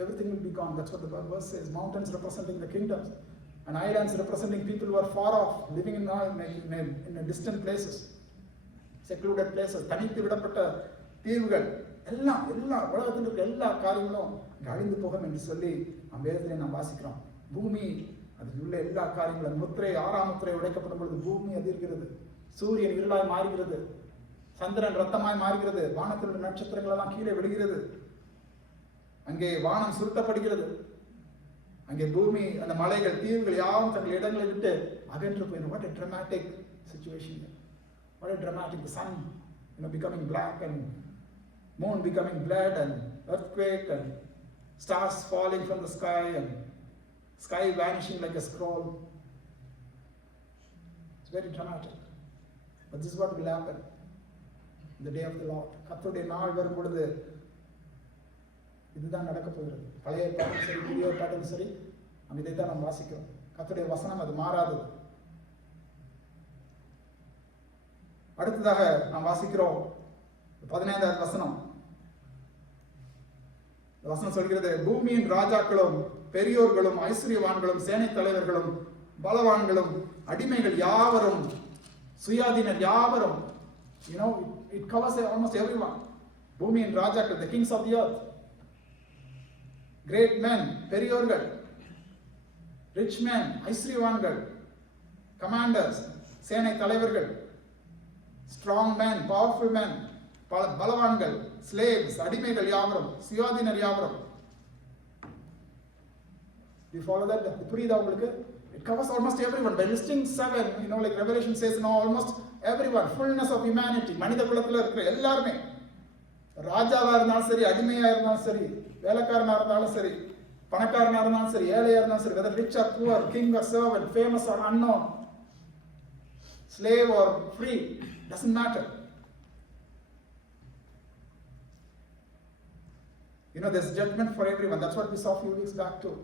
Everything will be gone. That's what the verse says. Mountains representing the kingdoms, and islands representing people who are far off, living in distant places, secluded places, தனித்து விடப்பட்ட தீவுகள், எல்லாம் உலகத்தில் இருக்க எல்லா காரியங்களும் அழிந்து போகும் என்று சொல்லி நம்ம வேதத்திலே நாம் வாசிக்கிறோம். பூமி, அதில் உள்ள எல்லா காரியங்களும், முத்திரை 6ஆம் முத்திரை உடைக்கப்படும் பொழுது பூமி அதிர்கிறது, சூரியன் இருளாய் மாறுகிறது, சந்திரன் ரத்தமாய் மாறுகிறது, வானத்தில் உள்ள நட்சத்திரங்கள் எல்லாம் கீழே விடுகிறது, அங்கே வானம் சுருட்டப்படுகிறது, அங்கே பூமி, அந்த மலைகள், தீவுகள் யாவும் தங்கள் இடங்களை விட்டு அகன்று போயிடும். What a dramatic situation. What a dramatic, the sun becoming black and moon becoming blood and earthquake and stars falling from the sky and sky vanishing like a scroll. It's very dramatic. But this is what will happen in the day of the Lord. கர்த்தருடைய நாள் வரும் பொழுது இதுதான் நடக்க போகிறது. பழைய ஏற்பாடும் சரி, புதிய ஏற்பாடும் சரி, நம்ம இதைத்தான் நாம் வாசிக்கிறோம். கர்த்தருடைய வசனம் அது மாறாதது. அடுத்ததாக நாம் வாசிக்கிறோம் 15வது வசனம். வசனம் சொல்கிறது, பூமியின் ராஜாக்களும் பெரியோர்களும் ஐஸ்வர்யவான்களும் சேனை தலைவர்களும் பலவான்களும் அடிமைகள் யாவரும் சுயாதீனர் யாவரும், it covers almost everyone. பூமியின் ராஜாக்கள், the kings of the earth, great men, பெரியோர்கள், rich men, ஐஸ்வர்யவான்கள், commanders, சேனை தலைவர்கள், strong men, powerful men, பலவான்கள், slaves, அடிமைகள் யாவரும், சுயாதீனர் யாவரும். We follow that? புரியுதா உங்களுக்கு? It covers almost everyone. By listing 7, like Revelation says, almost everyone, fullness of humanity, மனித குலத்துல இருக்கிற எல்லாருமே, ராஜாவா இருந்தாலும் சரி, அடிமையா இருந்தாலும் சரி, வேலைக்காரனா இருந்தாலும் சரி, பணக்காரனா இருந்தாலும் சரி, ஏழையா இருந்தாலும் சரி, whether rich or poor, king or servant, famous or unknown, slave or free, doesn't matter. There's judgment for everyone. That's what we saw a few weeks back too.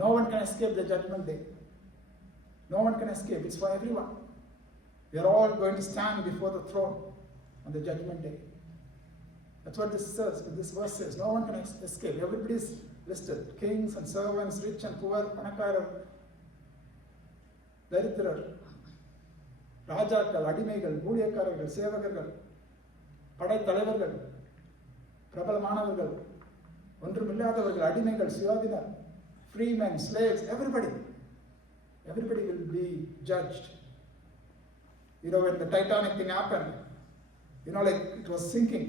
No one can escape the judgment day. No one can escape. It's for everyone. We are all going to stand before the throne on the judgment day. That's what this says. This verse says. No one can escape. Everybody is listed. Kings and servants, rich and poor, பணக்காரர், தரித்திரர், ராஜாக்கள், அடிமைகள், ஊழியக்காரர்கள், சேவகர்கள், படைத்தலைவர்கள், பிரபலமானவர்கள், ஒன்றுமில்லாதவர்கள், அடிமைகள், சுயாதீனர், free men, slaves, everybody will be judged. When the Titanic thing happened, like it was sinking,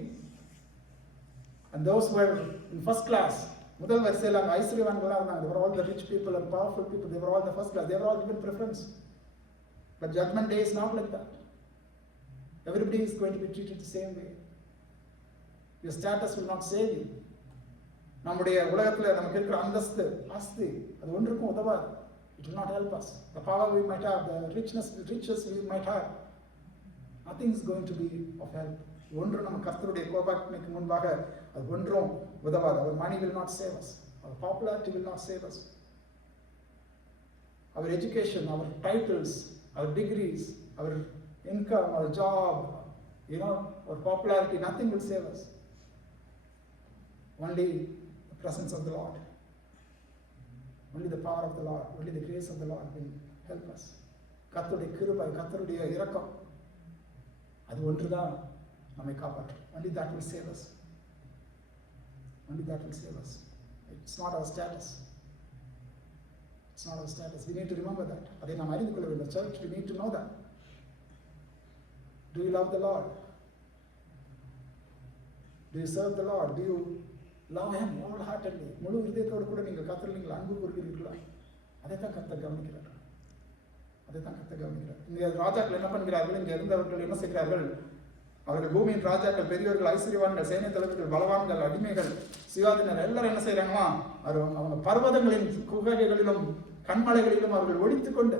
And those who were in first class, முதல் வரிசையில் அங்கே ஐஸ்வர்யவான்களாக இருந்தாங்க. They were all the rich people and powerful people. They were all the first class. They were all given preference. But judgment day is not like that. Everybody is going to be treated the same way. Your status will not save you. நம்முடைய உலகத்தில் நமக்கு இருக்கிற அந்தஸ்து, ஆஸ்தி, அது ஒன்றுக்கும் உதவாது. It will not help us. The power we might have, the riches we might have, nothing is going to be of help. ஒன்றும் நம்ம கர்த்தருடைய கோபாக்னிக்கு முன்பாக அது ஒன்றும் உதவாது. Our money will not save us. Our popularity will not save us. Our education, our titles, our degrees, our income, our job, our popularity, nothing will save us. Only the presence of the Lord. Only the power of the Lord, only the grace of the Lord will help us. கர்த்தருடைய கிருபை, கர்த்தருடைய இரக்கம், அது ஒன்றுதான் நம்மை காப்பாற்றும். Only that will save us. Only that will save us. It's not our status. It's not our status. We need to remember that. அதை நாம் அறிந்து கொள்ள வேண்டும். Church, we need to know that. Do you love the Lord? Do you serve the Lord? Do you love Him wholeheartedly? முழு இதயத்தோடு கூட நீங்கள் கர்த்தரில் நீங்கள் அன்பு கூறுகிறீர்களா? அதைத்தான் கர்த்தர் கவனிக்கிறார். அதைத்தான் கர்த்தர் கவனிக்கிறார். இங்கே ராஜாக்கள் என்ன பண்ணுகிறார்கள்? இங்கே இருந்தவர்கள் என்ன செய்கிறார்கள்? அவர்கள் பூமியின் ராஜாக்கள், பெரியவர்கள், ஐஸ்வர்யவான்கள், சைனிய தலைவர்கள், பலவான்கள், அடிமைகள், சிவாதினர் எல்லாரும் என்ன செய்யறாங்களா? அவங்க பர்வதங்களின் குகைகளிலும் கண்மலைகளிலும் அவர்கள் ஒழித்துக் கொண்டு,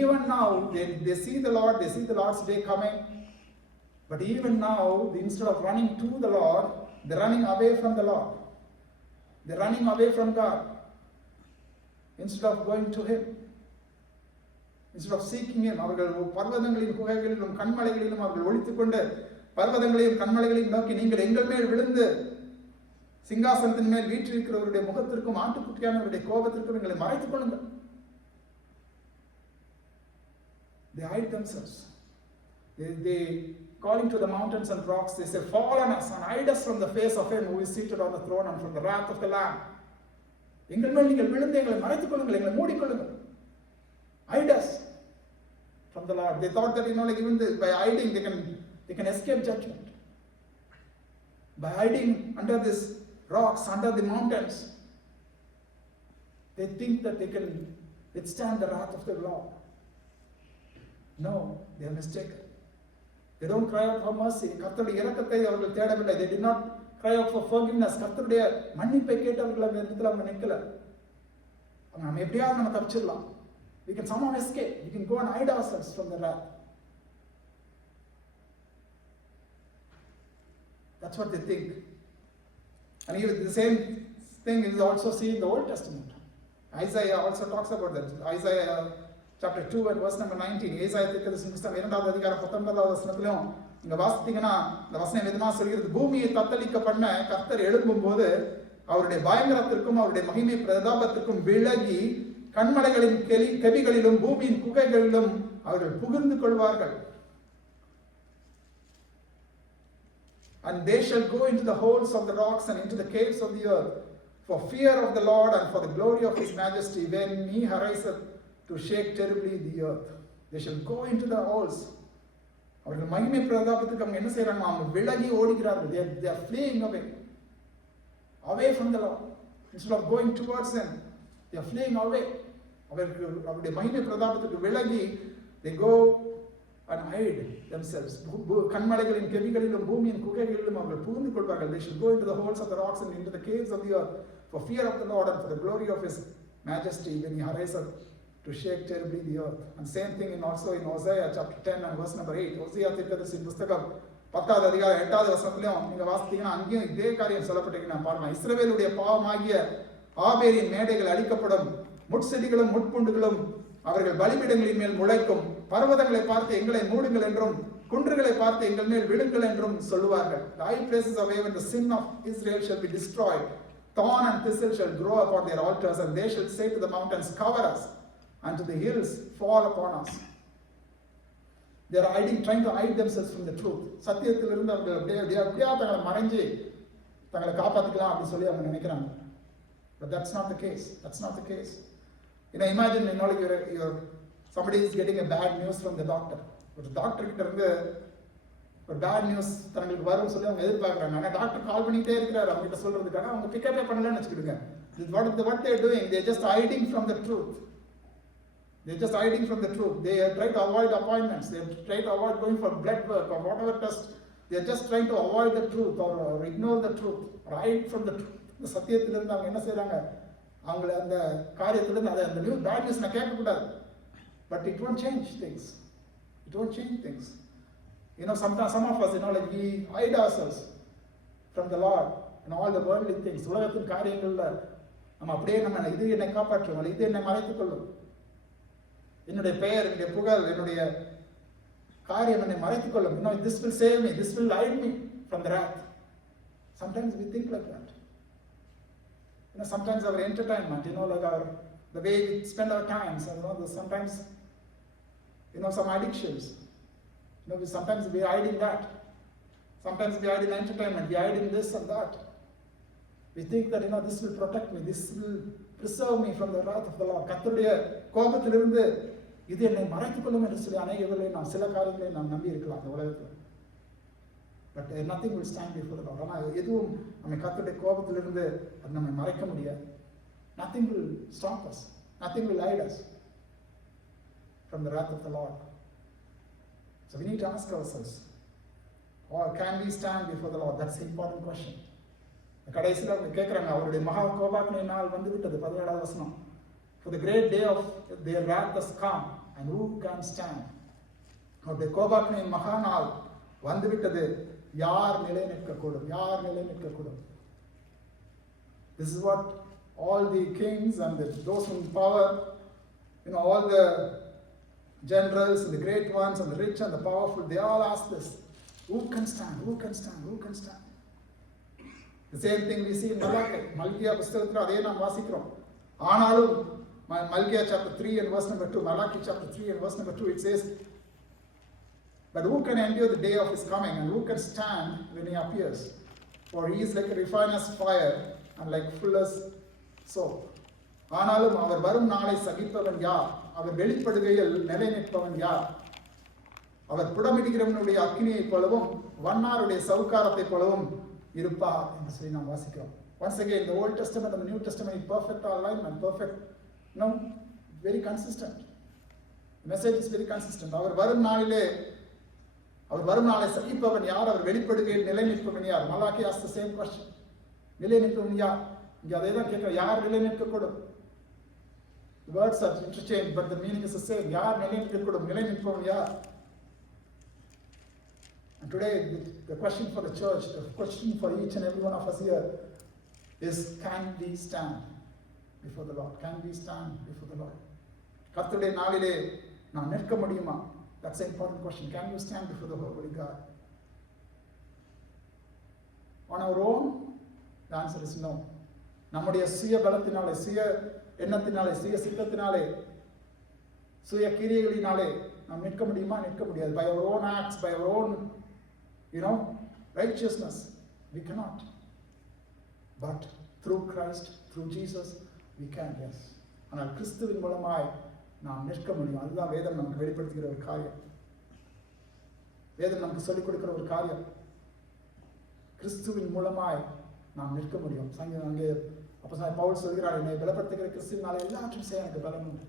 even now they see the Lord, they see the Lord's day coming, but even now instead of running to the Lord, they're running away from the Lord. They're running away from God instead of going to Him. Instead of seeking Him, அவர்கள் பர்வதங்களின் குகைகளிலும் கண்மலைகளிலும் அவர்கள் ஒழித்துக் கொண்டு பர்வதங்களையும் கண்மலைகளையும் நோக்கி, நீங்கள் எங்கள் மேல் விழுந்து சிங்காசனத்தின் மேல் வீற்றிருக்கிறவருடைய முகத்திற்கும் ஆட்டுக்குட்டியானவருடைய கோபத்திற்கும் எங்களை மறைத்துக் கொள்ளுங்கள். They hide themselves. They calling to the mountains and rocks, they say, fall on us and hide us from the face of Him who is seated on the throne and from the wrath of the Lamb. எங்கள் மேல் நீங்கள் விழுந்து எங்களை மறைத்துக் கொள்ளுங்கள், எங்களை மூடிக்கொள்ளுங்கள். Hide us from the Lord. They thought that like even by hiding they can escape judgment. By hiding under these rocks, under the mountains, they think that they can withstand the wrath of the Lord. No, they are mistaken. They don't cry out for mercy. கர்த்தருடைய இரக்கத்தை அவர்கள் தேடவில்லை. They did not cry out for forgiveness. கர்த்தருடைய மன்னிப்பை கேட்டு அவர்கள் அந்த இடத்துல அவங்க நிற்கல. நம்ம எப்படியாவது நம்ம தப்பிச்சிடலாம். We can somehow escape. We can go and hide ourselves from the wrath. That's what they think. And even the same thing is also seen in the Old Testament. Isaiah also talks about that. Isaiah chapter 2 and verse number 19. Isaiah தீர்க்கதரிசி புத்தகம் 2வது அதிகாரம் 19வது வசனத்திலும் நீங்க வாசித்தீங்கன்னா இந்த வசனம் எதுனா சொல்கிறது, பூமியை தத்தளிக்க பண்ண கர்த்தர் எழும்பும்போது அவருடைய பயங்கரத்திற்கும் அவருடைய மகிமை பிரதாபத்திற்கும் விலகி கண்மலைகளின் கெபிகளிலும் பூமியின் குகைகளிலும் அவர்கள் புகுந்து கொள்வார்கள். And they shall go into the holes of the rocks and into the caves of the earth for fear of the Lord and for the glory of His majesty when He ariseth to shake terribly the earth. They shall go into the holes. அவர்கள் மகிமை பிரதாபத்துக்கு அவங்க என்ன செய்யறாங்க? அவங்க விலகி ஓடுகிறார்கள். They are fleeing away from the Lord. Instead of going towards Him, they are fleeing away. அவருடைய மகிமை பிரதாபத்துக்கு விலகி they go and hide themselves. கண்மலைகளின் கெபிகளிலும் பூமியின் குகைகளிலும் அவர்கள் புகுந்து கொள்வார்கள். They should go into the holes of the rocks and into the caves of the earth for fear of the Lord and for the glory of His majesty when He ariseth to shake terribly the earth. And same thing also in Hosea chapter 10 and verse number 8. Hosea தீர்க்கதரிசி புத்தகம் 10வது அதிகாரம் 8வது வசனத்திலும் நீங்க வாசித்தீங்கன்னா அங்கேயும் இதே காரியம் சொல்லப்பட்டிருக்குன்னா பாருங்க. இஸ்ரவேலுடைய பாவமாகிய ஆபேலின் மேடைகள் அழிக்கப்படும், முட்செடிகளும் முட்புண்டுகளும் அவர்கள் பலிபீடங்களின் மேல் முளைக்கும், பர்வதங்களை பார்த்து எங்களை மூடுங்கள் என்றும் குன்றுகளை பார்த்து எங்கள் மேல் விடுங்கள் என்றும் சொல்லுவார்கள். The high places of heaven, the sin of Israel shall be destroyed. Thorn and thistle shall grow upon their altars, and they shall say to the mountains, cover us, and to the hills, fall upon us. They are hiding, trying to hide themselves from the truth. சத்தியத்திலிருந்து அவர்கள் அப்படியே தங்களை மறைஞ்சு தங்களை காப்பாற்றிக்கலாம் அப்படின்னு சொல்லி அவங்க நினைக்கிறாங்க. But that's not the case. That's not the case. Imagine somebody is getting a bad news from the doctor. ஒரு டாக்டர் கிட்ட இருந்து ஒரு பேட் நியூஸ் தங்களுக்கு வரும்னு சொல்லி அவங்க எதிர்பார்க்குறாங்க. ஆனால் டாக்டர் கால் பண்ணிகிட்டே இருக்கிறாரு அவங்ககிட்ட சொல்கிறதுக்காக, அவங்க பிக்கப்பே பண்ணலன்னு வச்சுக்கிடுங்க. What they are doing, they are just hiding from the truth. They are just hiding from the truth. They try to avoid appointments. They try to avoid going for blood work or whatever test. They are just trying to avoid the truth or ignore the truth or hide from the truth. இந்த சத்தியத்திலிருந்து அவங்க என்ன செய்கிறாங்க, அவங்கள அந்த காரியத்திலிருந்து அதை அந்த நியூ பேட் நியூஸ் நான் கேட்கக்கூடாது. But it won't change things. It won't change things. Sometimes some of us, like we hide ourselves from the Lord and all the worldly things. உலகத்தின் காரியங்கள்ல நம்ம அப்படியே இது என்னை காப்பாற்றும், இது என்னை மறைத்துக் கொள்ளும், என்னுடைய பெயர், என்னுடைய புகழ், என்னுடைய காரியம் என்னை மறைத்துக் கொள்ளும். This will save me, this will hide me from the wrath. Sometimes we think like that. Sometimes our entertainment, like the way we spend our time, sometimes, some addictions. Sometimes we hide in that. Sometimes we hide in entertainment, we hide in this and that. We think that, this will protect me, this will preserve me from the wrath of the Lord. கர்த்தருடைய கோபத்திலிருந்து இது என்னை மறைத்துக் கொள்ளும் என்று சொல்லி அநேகவர்களை நாம் சில காரியங்களை நாம் நம்பி இருக்கலாம் அந்த உலகத்தில். But nothing will stand before the Lord. ஆனால் எதுவும் நம்மை கர்த்தருடைய கோபத்திலிருந்து அது நம்மை மறைக்க முடியாது. Nothing will stop us. Nothing will hide us from the wrath of the Lord. So we need to ask ourselves, or can we stand before the Lord? That's the important question. கடைசியில் அவங்க கேட்குறாங்க, அவருடைய மகா கோபாக்கினை நாள் வந்து விட்டது. 17வது வசனம். For the great day of their wrath has come, and who can stand? அவருடைய கோபாக்கினை மகா நாள் வந்து விட்டது, யார் நிலை நிற்கக்கூடும்? யார் நிலை நிற்கக்கூடும்? This is what all the kings and those in power, all the generals and the great ones and the rich and the powerful, they all ask this. Who can stand? Who can stand? Who can stand? The same thing we see in Malachi. மல்கியா புஸ்தகத்தில் அதே நாம் வாசிக்கிறோம். ஆனாலும் Malachi chapter 3 and verse number 2, Malachi chapter 3 and verse number 2, it says, but who can endure the day of his coming, and who can stand when he appears? For he is like a refiner's fire and like fuller's soap. ஆனாலும் அவர் வரும் நாளை சகிப்பவன் யார்? அவர் வெளிப்படுகையில் நிலை நிற்பவன் யார்? அவர் புடமிடுகிறவனுடைய அக்கினியைப் போலவும் வண்ணாருடைய சவுக்காரத்தைப் போலவும் இருப்பார் என்று சொல்லி நாம் வாசிக்கிறோம். Once again, the Old Testament and the New Testament in perfect alignment, perfect, very consistent. The message is very consistent. அவர் வரும் நாளை சகிப்பவன் யார்? அவர் வெளிப்படுகையில் நிலை நிற்பவன் யார்? Malachi asks the same question. நிலை நிற்பவன் யார்? இங்கே அதே தான் கேட்கிறோம். யார் நிலை நிற்கக்கூடும்? The words are interchanged, but the meaning is the same. யார் நிலை நிற்கக்கூடும்? நிலை நிற்பவன் யார்? And today, the question for the church, the question for each and every one of us here is, can we stand before the Lord? Can we stand before the Lord? கர்த்தருடைய நாளிலே நாம் நிற்க முடியுமா? That's an important question. Can you stand before the Holy God? On our own, the answer is no. நம்முடைய சுய பலத்தினாலே, சுய எண்ணத்தினாலே, சுய சித்தத்தினாலே, சுய கிரியைகளினாலே நாம் நிற்க முடியுமா? நிற்க முடியாது. By our own acts, by our own righteousness, we cannot. But through Christ, through Jesus, we can, yes. ஆனால் கிறிஸ்துவின் மூலமாய் நாம் நிற்க முடியும். அதுதான் வேதம் நமக்கு வெளிப்படுத்துகிற ஒரு காரியம். வேதம் நமக்கு சொல்லிக் கொடுக்கிற ஒரு காரியம். கிறிஸ்துவின் மூலமாய் நாம் நிற்க முடியும். அங்கே அப்போஸ்தலன் பவுல் சொல்கிறார், என்னை பலப்படுத்துகிற கிறிஸ்துவினாலே எல்லாவற்றையும் செய்ய எனக்கு பலம் உண்டு.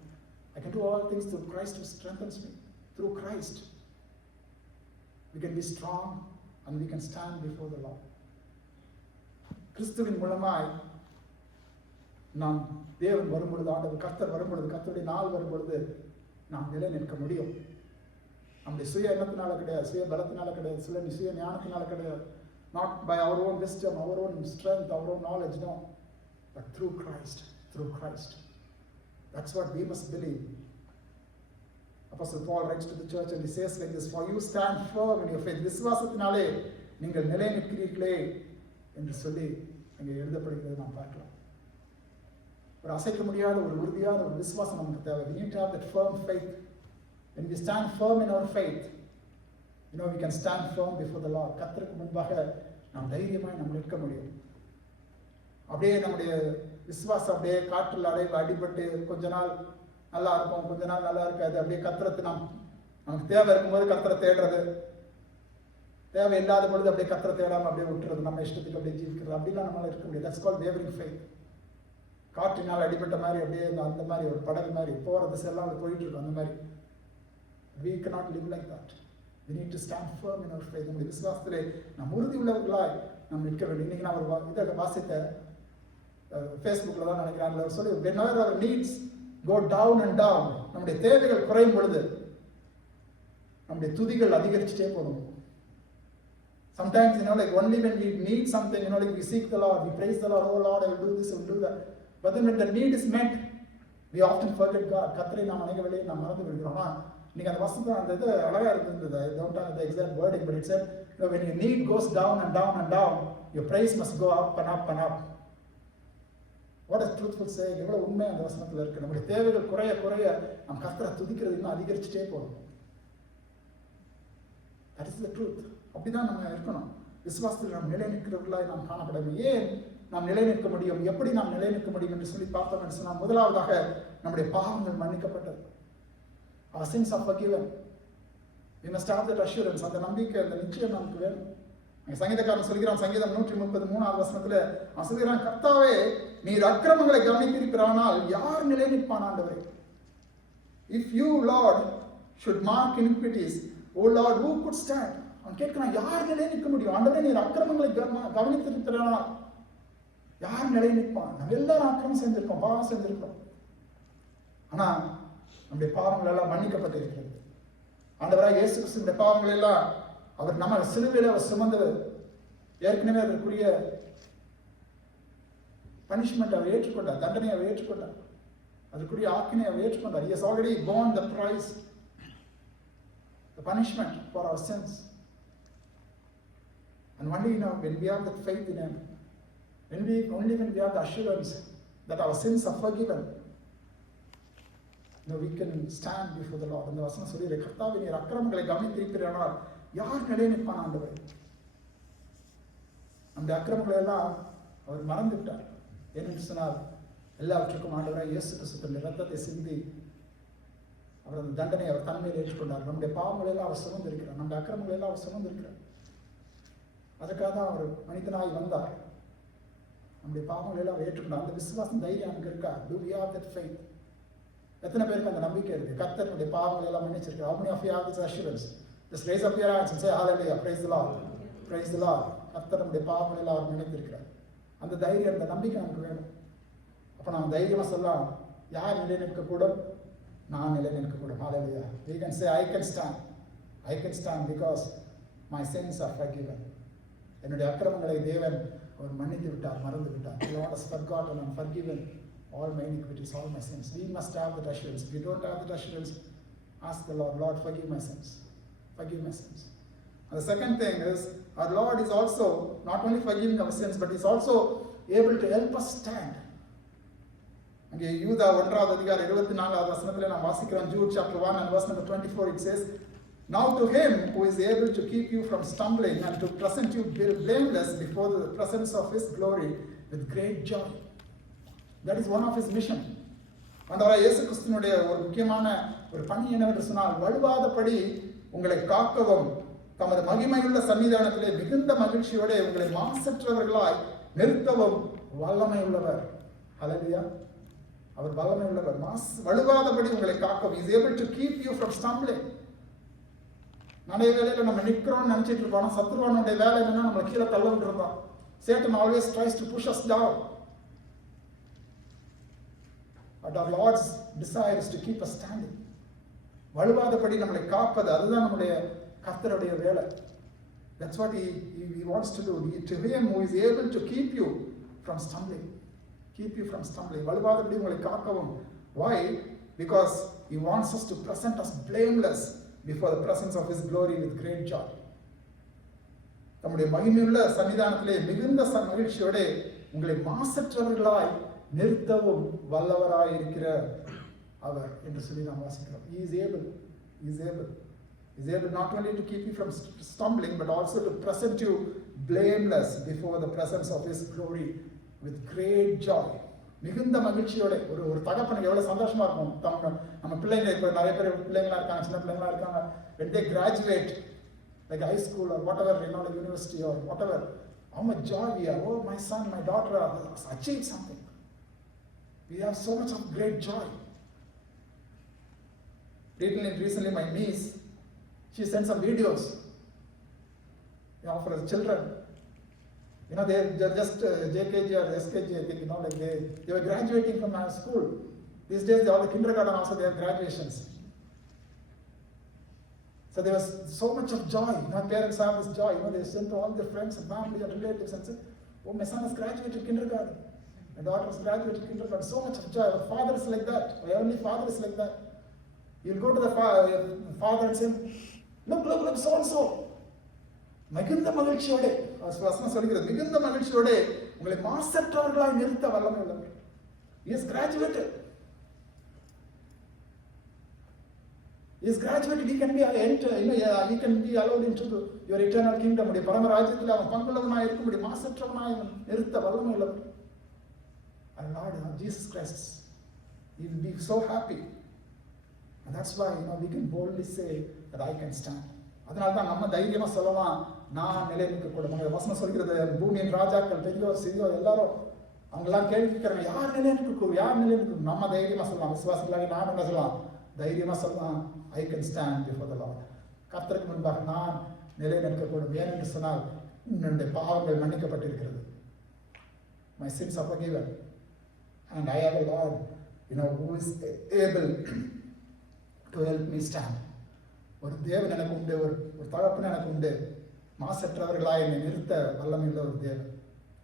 I can do all things through Christ who strengthens me. Through Christ, we can be strong and we can stand before the Lord. கிறிஸ்துவின் மூலமாய் நாம் தேவன் வரும்பொழுது, ஆண்டவர் கர்த்தர் வரும்பொழுது, கர்த்தருடைய நாள் வரும்பொழுது நாம் நிலை நிற்க முடியும். நம்முடைய சுய எண்ணத்தினால கிடையாது, சுய பலத்தினால கிடையாது, சுய ஞானத்தினால கிடையாது. Not by our own wisdom, our own strength, our own knowledge, no. But through Christ, through Christ. That's what we must believe. Apostle Paul writes to the church and he says like this, for you stand firm in your faith. விசுவாசத்தினாலே நீங்கள் நிலை நிற்கிறீர்களே என்று சொல்லி அங்கே எழுதப்படுகிறது நாம் பார்க்கலாம். ஒரு அசைக்க முடியாத ஒரு உறுதியான ஒரு விசுவாசம் நமக்கு தேவை. We need to have that firm faith. When we stand firm in our faith, we can stand firm before the Lord. கர்த்தருக்கு முன்பாக நாம் தைரியமாய் நாம் நிற்க முடியும். அப்படியே நம்முடைய விசுவாசம் அப்படியே காற்றில் அடிபட்டு கொஞ்ச நாள் நல்லா இருக்கும், கொஞ்ச நாள் நல்லா இருக்காது. அப்படியே கர்த்தரை நமக்கு தேவை இருக்கும்போது கர்த்தரை தேடுறது, தேவை இல்லாத பொழுது அப்படியே கத்தரை தேடாமல் அப்படியே விட்டுறது, நம்ம இஷ்டத்துக்கு அப்படியே ஜீவிக்கிறது, அப்படிலாம் நம்மளால இருக்க முடியாது. That's called wavering faith. காற்றினால் அடிபட்ட மாதிரி அப்படியே அந்த மாதிரி ஒரு படகு மாதிரி போகிற திசையெல்லாம் அப்படி போயிட்டு இருக்கும். அந்த மாதிரி we cannot live like that. We need to stand firm in our faith. நம்முடைய விசுவாசத்திலே நாம் உறுதி உள்ளவர்களாய் நாம் நிற்க வேண்டும். இன்னைக்கு நான் ஒரு இதை வாசித்த ஃபேஸ்புக்கில் தான் நினைக்கிறேன் சொல்லி, whenever our needs go down and down, நம்முடைய தேவைகள் குறையும் பொழுது நம்முடைய துதிகள் அதிகரிச்சுட்டே போகணும். Sometimes, like only when we need something, like we seek the Lord, we praise the Lord, oh Lord, I will do this, I will do that. But then when the need is met, we often forget God. கர்த்தரை நாம் அநேக வேளையை நாம் மறந்து விடுகிறோம். இன்னைக்கு அந்த வசனம் அந்த இது அழகா இருந்தது. I don't have the exact wording, but it said, when your need goes down and down and down, your praise must go up and up and up. What a truthful saying. எவ்வளவு உண்மை அந்த வசனத்தில் இருக்கு. நம்முடைய தேவைகள் குறைய குறைய நாம் கர்த்தரை துதிக்கிறது இன்னும் அதிகரிச்சுட்டே போகும். That is the truth. அப்படிதான் நம்ம இருக்கணும். விசுவாசத்தில் நாம் நிலை நிற்கிறவர்களாய் நாம் காணப்படணும். ஏன் நாம் நிலை நிற்க முடியும், எப்படி நாம் நிலை நிற்க முடியும் என்று சொல்லி பார்த்தோம் என்று சொன்னால், முதலாவதாக நம்முடைய பாவங்கள் மன்னிக்கப்பட்டது. Our sins are forgiven. We must have that assurance. அந்த நம்பிக்கை, அந்த நிச்சயம் நமக்கு வேணும். சங்கீதக்காரன் சொல்கிறான், சங்கீதம் 133 வசனத்துல அவன் சொல்கிறான், கர்த்தாவே நீர் அக்கிரமங்களை கவனித்திருக்கிறானால் யார் நிலை நிற்பான் ஆண்டவரே? If you, Lord, should mark iniquities, oh Lord, who could stand? அவன் கேட்கிறான், யார் நிலை நிற்க முடியும்? ஆண்டவரே நீர் அக்கிரமங்களை கவனித்திருக்கிறானால் யார் நிலை நிற்பான்? நம்ம எல்லாரும் அக்கிரமம் செஞ்சிருக்கோம், பாவம் செஞ்சிருக்கோம். ஆனா நம்முடைய பாவங்கள் எல்லாம் மன்னிக்கப்பட்டிருக்கிறது. ஆண்டவராக இயேசு கிறிஸ்துவினுடைய பாவங்கள் எல்லாம் அவர் நம்ம சிலுவையில் அவர் சுமந்து ஏற்கனவே அதற்குரிய பனிஷ்மெண்ட் அவர் ஏற்றுக்கொண்டார், தண்டனை அவர் ஏற்றுக்கொண்டார், அதற்குரிய ஆக்கினை அவர் ஏற்றுக்கொண்டார். He has already borne the price, the punishment for our sins. And only when we have that faith in Him, only when we have the assurance that our sins are forgiven, we can stand before the Lord. அந்த வசனம் சொல்லி, கர்த்தாவே நீர் அக்கிரமங்களை கவனித்திருக்கிறானால் யார் நிலை நிற்பான் ஆண்டவரே? அந்த அக்கிரமங்களை எல்லாம் அவர் மறந்து விட்டார். ஏனென்று சொன்னால், எல்லாவற்றுக்கும் ஆண்டவராக இயேசு கிறிஸ்துவின் இரத்தத்தை சிந்தி அவர் அந்த தண்டனை அவர் தன்மையில் ஏற்றுக்கொண்டார். நம்முடைய பாவங்களை எல்லாம் அவர் சுமந்திருக்கிறார், நம்முடைய அக்கிரமங்களை எல்லாம் அவர் சுமந்திருக்கிறார். அதுக்காக தான் அவர் மனிதனாய் வந்தார். நம்முடைய பாவங்களை எல்லாம் அவர் ஏற்றுக்கொண்டார். அந்த விசுவாசம் தைரியம் நமக்கு இருக்கா? Do we have that faith? எத்தனை பேருக்கு அந்த நம்பிக்கை இருக்கு? கர்த்தருடைய பாவங்களை எல்லாம் மன்னிச்சிருக்கிறார். How many of you have this assurance? Just raise up your hands and say hallelujah, praise the Lord, praise the Lord. கர்த்தர் நம்முடைய பாவங்களை எல்லாம் அவர் மன்னித்திருக்கிறார். அந்த தைரியம், அந்த நம்பிக்கை நமக்கு வேணும். அப்ப நாம் தைரியமா சொல்லலாம், யார் நிலை நிற்கக்கூடும்? நான் நிலை நிற்கக்கூடும். hallelujah. We can say I can stand because my sins are forgiven. என்னுடைய அக்கிரமங்களை தேவன் அவர் மன்னித்து விட்டார், மறந்து விட்டார். The Lord has forgotten and forgiven all my iniquities, all my sins. We must have that assurance. If you don't have that assurance, ask the Lord, Lord, forgive my sins. Forgive my sins. And the second thing is, our Lord is also not only forgiving our sins, but He's also able to help us stand. அங்கே யூதா 1வது அதிகாரம் 24வது வசனத்தில் நாம் வாசிக்கிறோம். Jude chapter 1 and verse number 24, it says, now to Him who is able to keep you from stumbling and to present you blameless before the presence of His glory with great joy. That is one of His mission. ஆண்டவராகிய இயேசு கிறிஸ்துவினுடைய ஒரு முக்கியமான ஒரு பணி என்னவென்று சொன்னால், வழுவாதபடி உங்களை காக்கவும் தமது மகிமையுள்ள சன்னிதானத்திலே மிகுந்த மகிழ்ச்சியோட உங்களை மாசற்றவர்களாய் நிறுத்தவும் வல்லமை உள்ளவர். ஹல்லேலூயா. அவர் வல்லமை உள்ளவர். வழுவாதபடி உங்களை காக்கவும். He is able to keep you from stumbling. நிறைய வேலையில நம்ம நிற்கிறோம்னு நினைச்சிட்டு இருக்கோம். சத்ருவானுடைய வேலை என்னன்னா நம்மளை கீழே தள்ள விட்டுருந்தோம். Satan always tries to push us down. But our Lord's desire is to keep us standing. வழுவாதபடி நம்மளை காப்பது, அதுதான் நம்முடைய கர்த்தருடைய வேலை. That's what he wants to do. To Him who is able to keep you from stumbling. Keep you from stumbling. வழுவாதபடி உங்களை காக்கவும். Why? Because He wants us to present us blameless before the presence of His glory with great joy. நம்முடைய மகிமையுள்ள சன்னிதானத்திலே மிகுந்த மகிழ்ச்சியோட உங்களை மாசற்றவர்களாய் நிறுத்தவும் வல்லவராய் இருக்கிற அவர் என்று சொல்லி நாம் வாசிக்கிறோம். He is able. He is able. He is able not only to keep you from stumbling, but also to present you blameless before the presence of His glory with great joy. மிகுந்த மகிழ்ச்சியோட ஒரு தகப்பனுக்கு எவ்வளவு சந்தோஷமா இருக்கும். நம்ம பிள்ளைங்க, இப்ப நிறைய பேர் பிள்ளைங்களா இருக்காங்க, சின்ன பிள்ளைங்களா இருக்காங்க. when they graduate like high school or whatever, like university or whatever, how much joy we have. Oh, my son, my daughter has achieved something. We have so much of great joy. Recently, my niece, she sent some videos for her children. They're just JKG or SKG, I think, like they were graduating from our school. These days, all the kindergarten also, they have graduations. So there was so much of joy. Parents have this joy. They send to all their friends and family and relatives and say, oh, my son has graduated kindergarten. My daughter has graduated kindergarten. So much of joy. Our father is like that. My only father is like that. You'll go to the father and say, look, so-and-so. மிகுந்த மகிழ்ச்சியோட வசனம் சொல்கிறது, மிகுந்த மகிழ்ச்சியோட உங்களை மாசற்றவர்களாய் நிறுத்த வல்லமை உள்ளவர். He has graduated. He is graduated. He can be allowed into your eternal kingdom. உடைய பரம ராஜ்யத்தில் அவன் பங்குள்ளவனாய் இருக்கும்படி மாசற்றவனாய் அவன் நிறுத்த வல்லமை உள்ளவர். Our Lord Jesus Christ, He will be so happy. And that's why we can boldly say that I can stand. அதனால தான் நம்ம தைரியமா சொல்லலாம், நான் நிலை நிற்கக்கூடும். வசனம் சொல்கிறது, பூமியின் ராஜாக்கள் பெரியோர் சிறியோர் எல்லாரும் அவங்கெல்லாம் கேள்வி கேட்கிறாங்க, யார் நிலை நிற்கும், யார் நிலை நிற்கும். நம்ம தைரியமா சொல்லலாம், விசுவாசங்களாக நாம் என்ன சொல்லலாம், தைரியமா சொல்லலாம், I can stand before the Lord. கர்த்தருக்கு முன்பாக நான் நிலை நிற்கக்கூடும். ஏனென்று சொன்னால் என்னுடைய பாவங்கள் மன்னிக்கப்பட்டிருக்கிறது. My sins are forgiven and I have a Lord who is able to help me stand. ஒரு தேவன் எனக்கு உண்டு, ஒரு தகப்பன் எனக்கு உண்டு, மாசற்றவர்களாய் என்னை நிறுத்த வல்லமையுள்ள ஒரு தேவன்.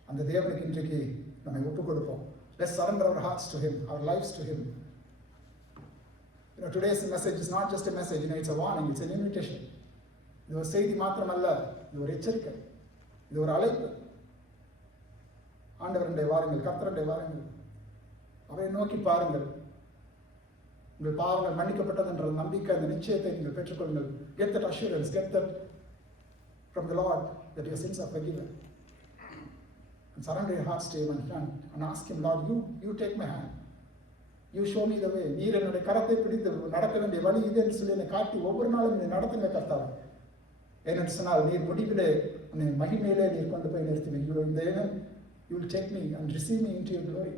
அந்த தேவனுக்கு இன்றைக்கு நம்மை ஒப்புக் கொடுப்போம். Let's surrender our hearts to Him, our lives to Him. Today's message is not just a message, it's a warning, it's an invitation. இது ஒரு செய்தி மாத்திரமல்ல, இது ஒரு எச்சரிக்கை, இது ஒரு அழைப்பு. ஆண்டவருடைய வாருங்கள், கர்த்தருடைய வாருங்கள், அவரை நோக்கி பாருங்கள். உங்கள் பாவங்கள் மன்னிக்கப்பட்டது என்ற நம்பிக்கை, அந்த நிச்சயத்தை நீங்கள் பெற்றுக்கொள்ளுங்கள். Get that assurance, get that from the Lord that your sins are forgiven. And surrender your hearts to Him and ask Him, Lord, you take my hand. You show me the way. நீர் என்னுடைய கரத்தை பிடித்து நடக்க வேண்டிய வழி இது என்று சொல்லி என்னை காட்டி ஒவ்வொரு நாளும் என்னை நடத்துங்க கர்த்தாவே. ஏனென்று சொன்னால் நீர் முடிவிலே உன்னை மகிமையிலே நீர் கொண்டு போய் நிறுத்துவீங்க. இந்த you will take me and receive me into your glory.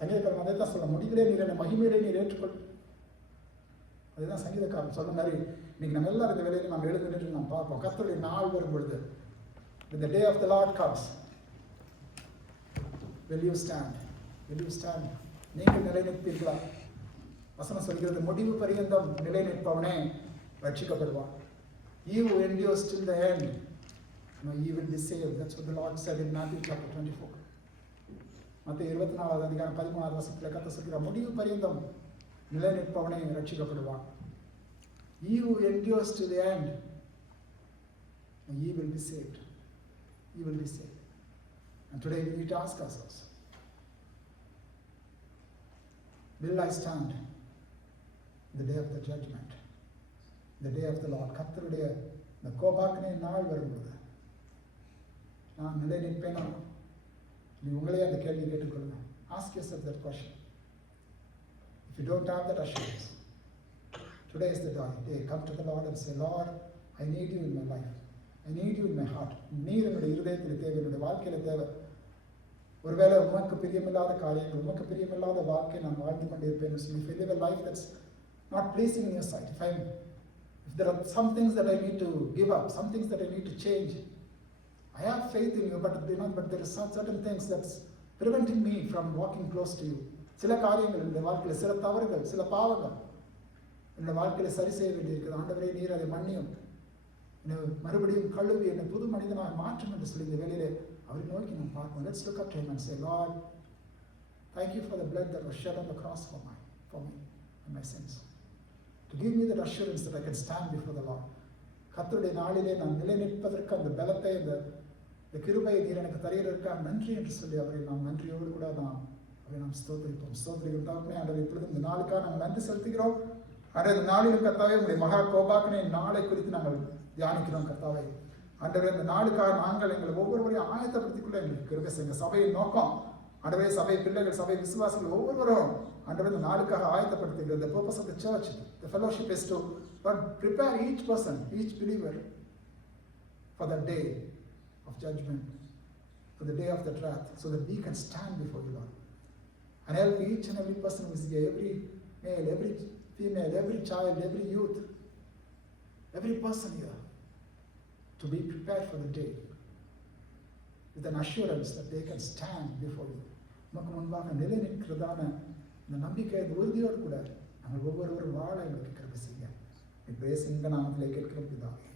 சங்கீதக்காரன் அதை தான் சொல்ல, முடிவிலே நீர் என்னை மகிமையிலே நீர் ஏற்றுக்கொள். அதுதான் சங்கீதக்காரன் சொன்ன மாதிரி இன்னைக்கு நம்ம எல்லாரும் இந்த வேலையில நாம் எழுந்து நின்று நாம் பார்ப்போம். கர்த்தருடைய நாள் வரும் பொழுது, when the day of the Lord comes, will you stand? Will you stand? நீங்கள் நிலை நிற்பீர்களா? வசனம் சொல்கிறது, முடிவு பரியந்தம் நிலை நிற்பவனே ரட்சிக்கப்படுவான். He who endures till the end, he will be saved. That's what the Lord said in Matthew chapter 24. மத்தேயு 24வது அதிகாரம் 13வது வசனத்தில் கர்த்தர் சொல்கிறார், முடிவு பரியந்தம் நிலை நிற்பவனே ரட்சிக்கப்படுவான். He who endures to the end, he will be saved. He will be saved. And today we need to ask ourselves, will I stand the day of the judgment, the day of the Lord? கர்த்தருடைய இந்த கோபாக்கினை நாள் வரும்போது நான் நிலை நிற்பேனா? நீ உங்களே அந்த கேள்வி கேட்டுக்கொள்ளுங்க. Ask yourself that question. If you don't have that assurance, today is the day. Come to the Lord and say, Lord, I need you in my life. I need you in my heart. நீர் என்னுடைய இருதயத்தில் தேவை, என்னுடைய வாழ்க்கையில் தேவை. ஒருவேளை உமக்கு பிரியமில்லாத காரியங்கள், உமக்கு பிரியமில்லாத வாழ்க்கை நான் வாழ்ந்து கொண்டிருப்பேன். If I live a life that's not pleasing in your sight, if there are some things that I need to give up, some things that I need to change, I have faith in you, but there are certain things that's preventing me from walking close to you. சில காரியங்கள் இந்த வாழ்க்கையில், சில தவறுகள், சில பாவங்கள் இந்த வாழ்க்கையில் சரி செய்ய வேண்டியிருக்கிறது. ஆண்டவரே, நீர் அதை மன்னியும், என்னை மறுபடியும் கழுவி என்னை புது மனிதனாக மாற்றும் என்று சொல்லி இந்த வேலையிலே அவரை நோக்கி நாம் பார்ப்போம். Let's look up to Him and say, Lord, thank you for the blood that was shed on the cross for me and my sins. To give me that assurance that I can stand before the Lord. கர்த்தருடைய நாளிலே நான் நிலை நிற்பதற்கு அந்த பலத்தை, இந்த கிருபையை நீர் எனக்கு தருகிறதற்காக நன்றி என்று சொல்லி அவரை நாம் நன்றியோடு கூட அவரை நாம் ஸ்தோத்திரிப்போம். ஸ்தோத்திரிக்கிறதாகவே ஆண்டவர் இப்பொழுது இந்த நாளுக்காக நாங்கள் நன்றி செலுத்துகிறோம். ஆனால் இந்த நாளில் கர்த்தாவே உங்களுடைய மகா கோபாக்கினை நாளை குறித்து நாங்கள் தியானிக்கிறோம். கர்த்தாவே ஆண்டவரே, இந்த நாளுக்காக நாங்கள் எங்களை ஒவ்வொருவரையும் ஆயத்தப்படுத்திக் கொள்ள எங்களுக்கு கிருபை செய்யுங்க. சபையின் நோக்கம் ஆண்டவரே, சபை பிள்ளைகள், சபை விசுவாசிகள் ஒவ்வொருவரும் ஆண்டவரே இந்த நாளுக்காக ஆயத்தப்படுத்துகிறது. The purpose of the church, the fellowship is to prepare each person, each believer for the day of judgment, for the day of the wrath, so that we can stand before you, Lord. And help each and every person who is here, every male, every female, every child, every youth, every person here, to be prepared for the day with an assurance that they can stand before you. உமக்கு முன்பாக நிலை நிற்கிறதான இந்த நம்பிக்கை, இந்த உறுதியோடு கூட நாங்கள் ஒவ்வொருவரும் வாழ எங்களுக்கு கிருபை செய்ய இந்த நாமத்திலே கேட்கிற பிதாவே,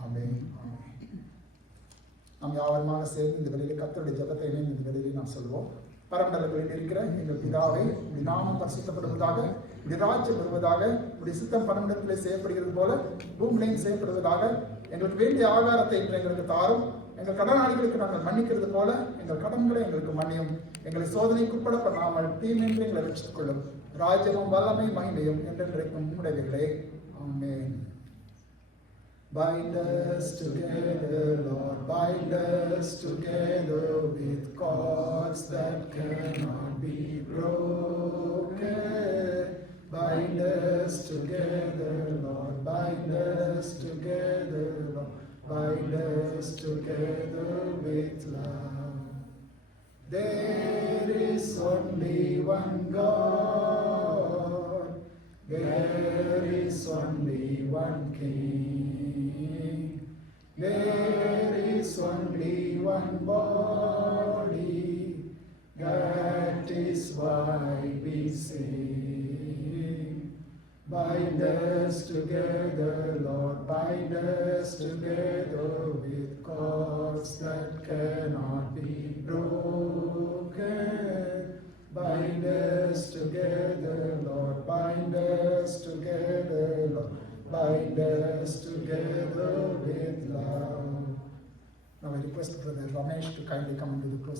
ஆமென், ஆமென். நாம் யாவருமாக சேர்ந்து இந்த வேளையிலே கர்த்தருடைய ஜெபத்தை இணைந்து இந்த வேளையிலே நாம் சொல்வோம். பரமண்டலங்களில் இருக்கிற எங்கள் பிதாவே, உடைய நாமம் பரிசுத்தப்படுவதாக, உடைய ராஜ்யம் வருவதாக, உடைய சித்தம் பரமண்டலத்திலே செய்யப்படுகிறது போல பூமியிலையும் செய்யப்படுவதாக. எங்களுக்கு வேண்டிய ஆகாரத்தை இன்று எங்களுக்கு தாரும். எங்கள் கடனாளிகளுக்கு நாங்கள் மன்னிக்கிறது போல எங்கள் கடன்களை எங்களுக்கு மன்னியும். எங்களை சோதனைக்குட்பட பண்ணாமல் தீமையின்றி எங்களை ரட்சித்துக் கொள்ளும். ராஜ்யமும் வல்லமை மகிமையும் என்றென்றைக்கும் உம்முடையவைகளே. ஆமென். Bind us together, Lord, bind us together with cords that cannot be broken. Bind us together, Lord, bind us together, Lord, bind us together with love. There is only one God, there is only one King, there is only one body, that is why we sing. Bind us together, Lord, bind us together with cords that cannot be broken. Bind us together, Lord, bind us together, Lord, bind us together with love. Now I request Brother Ramesh to kindly come into the close.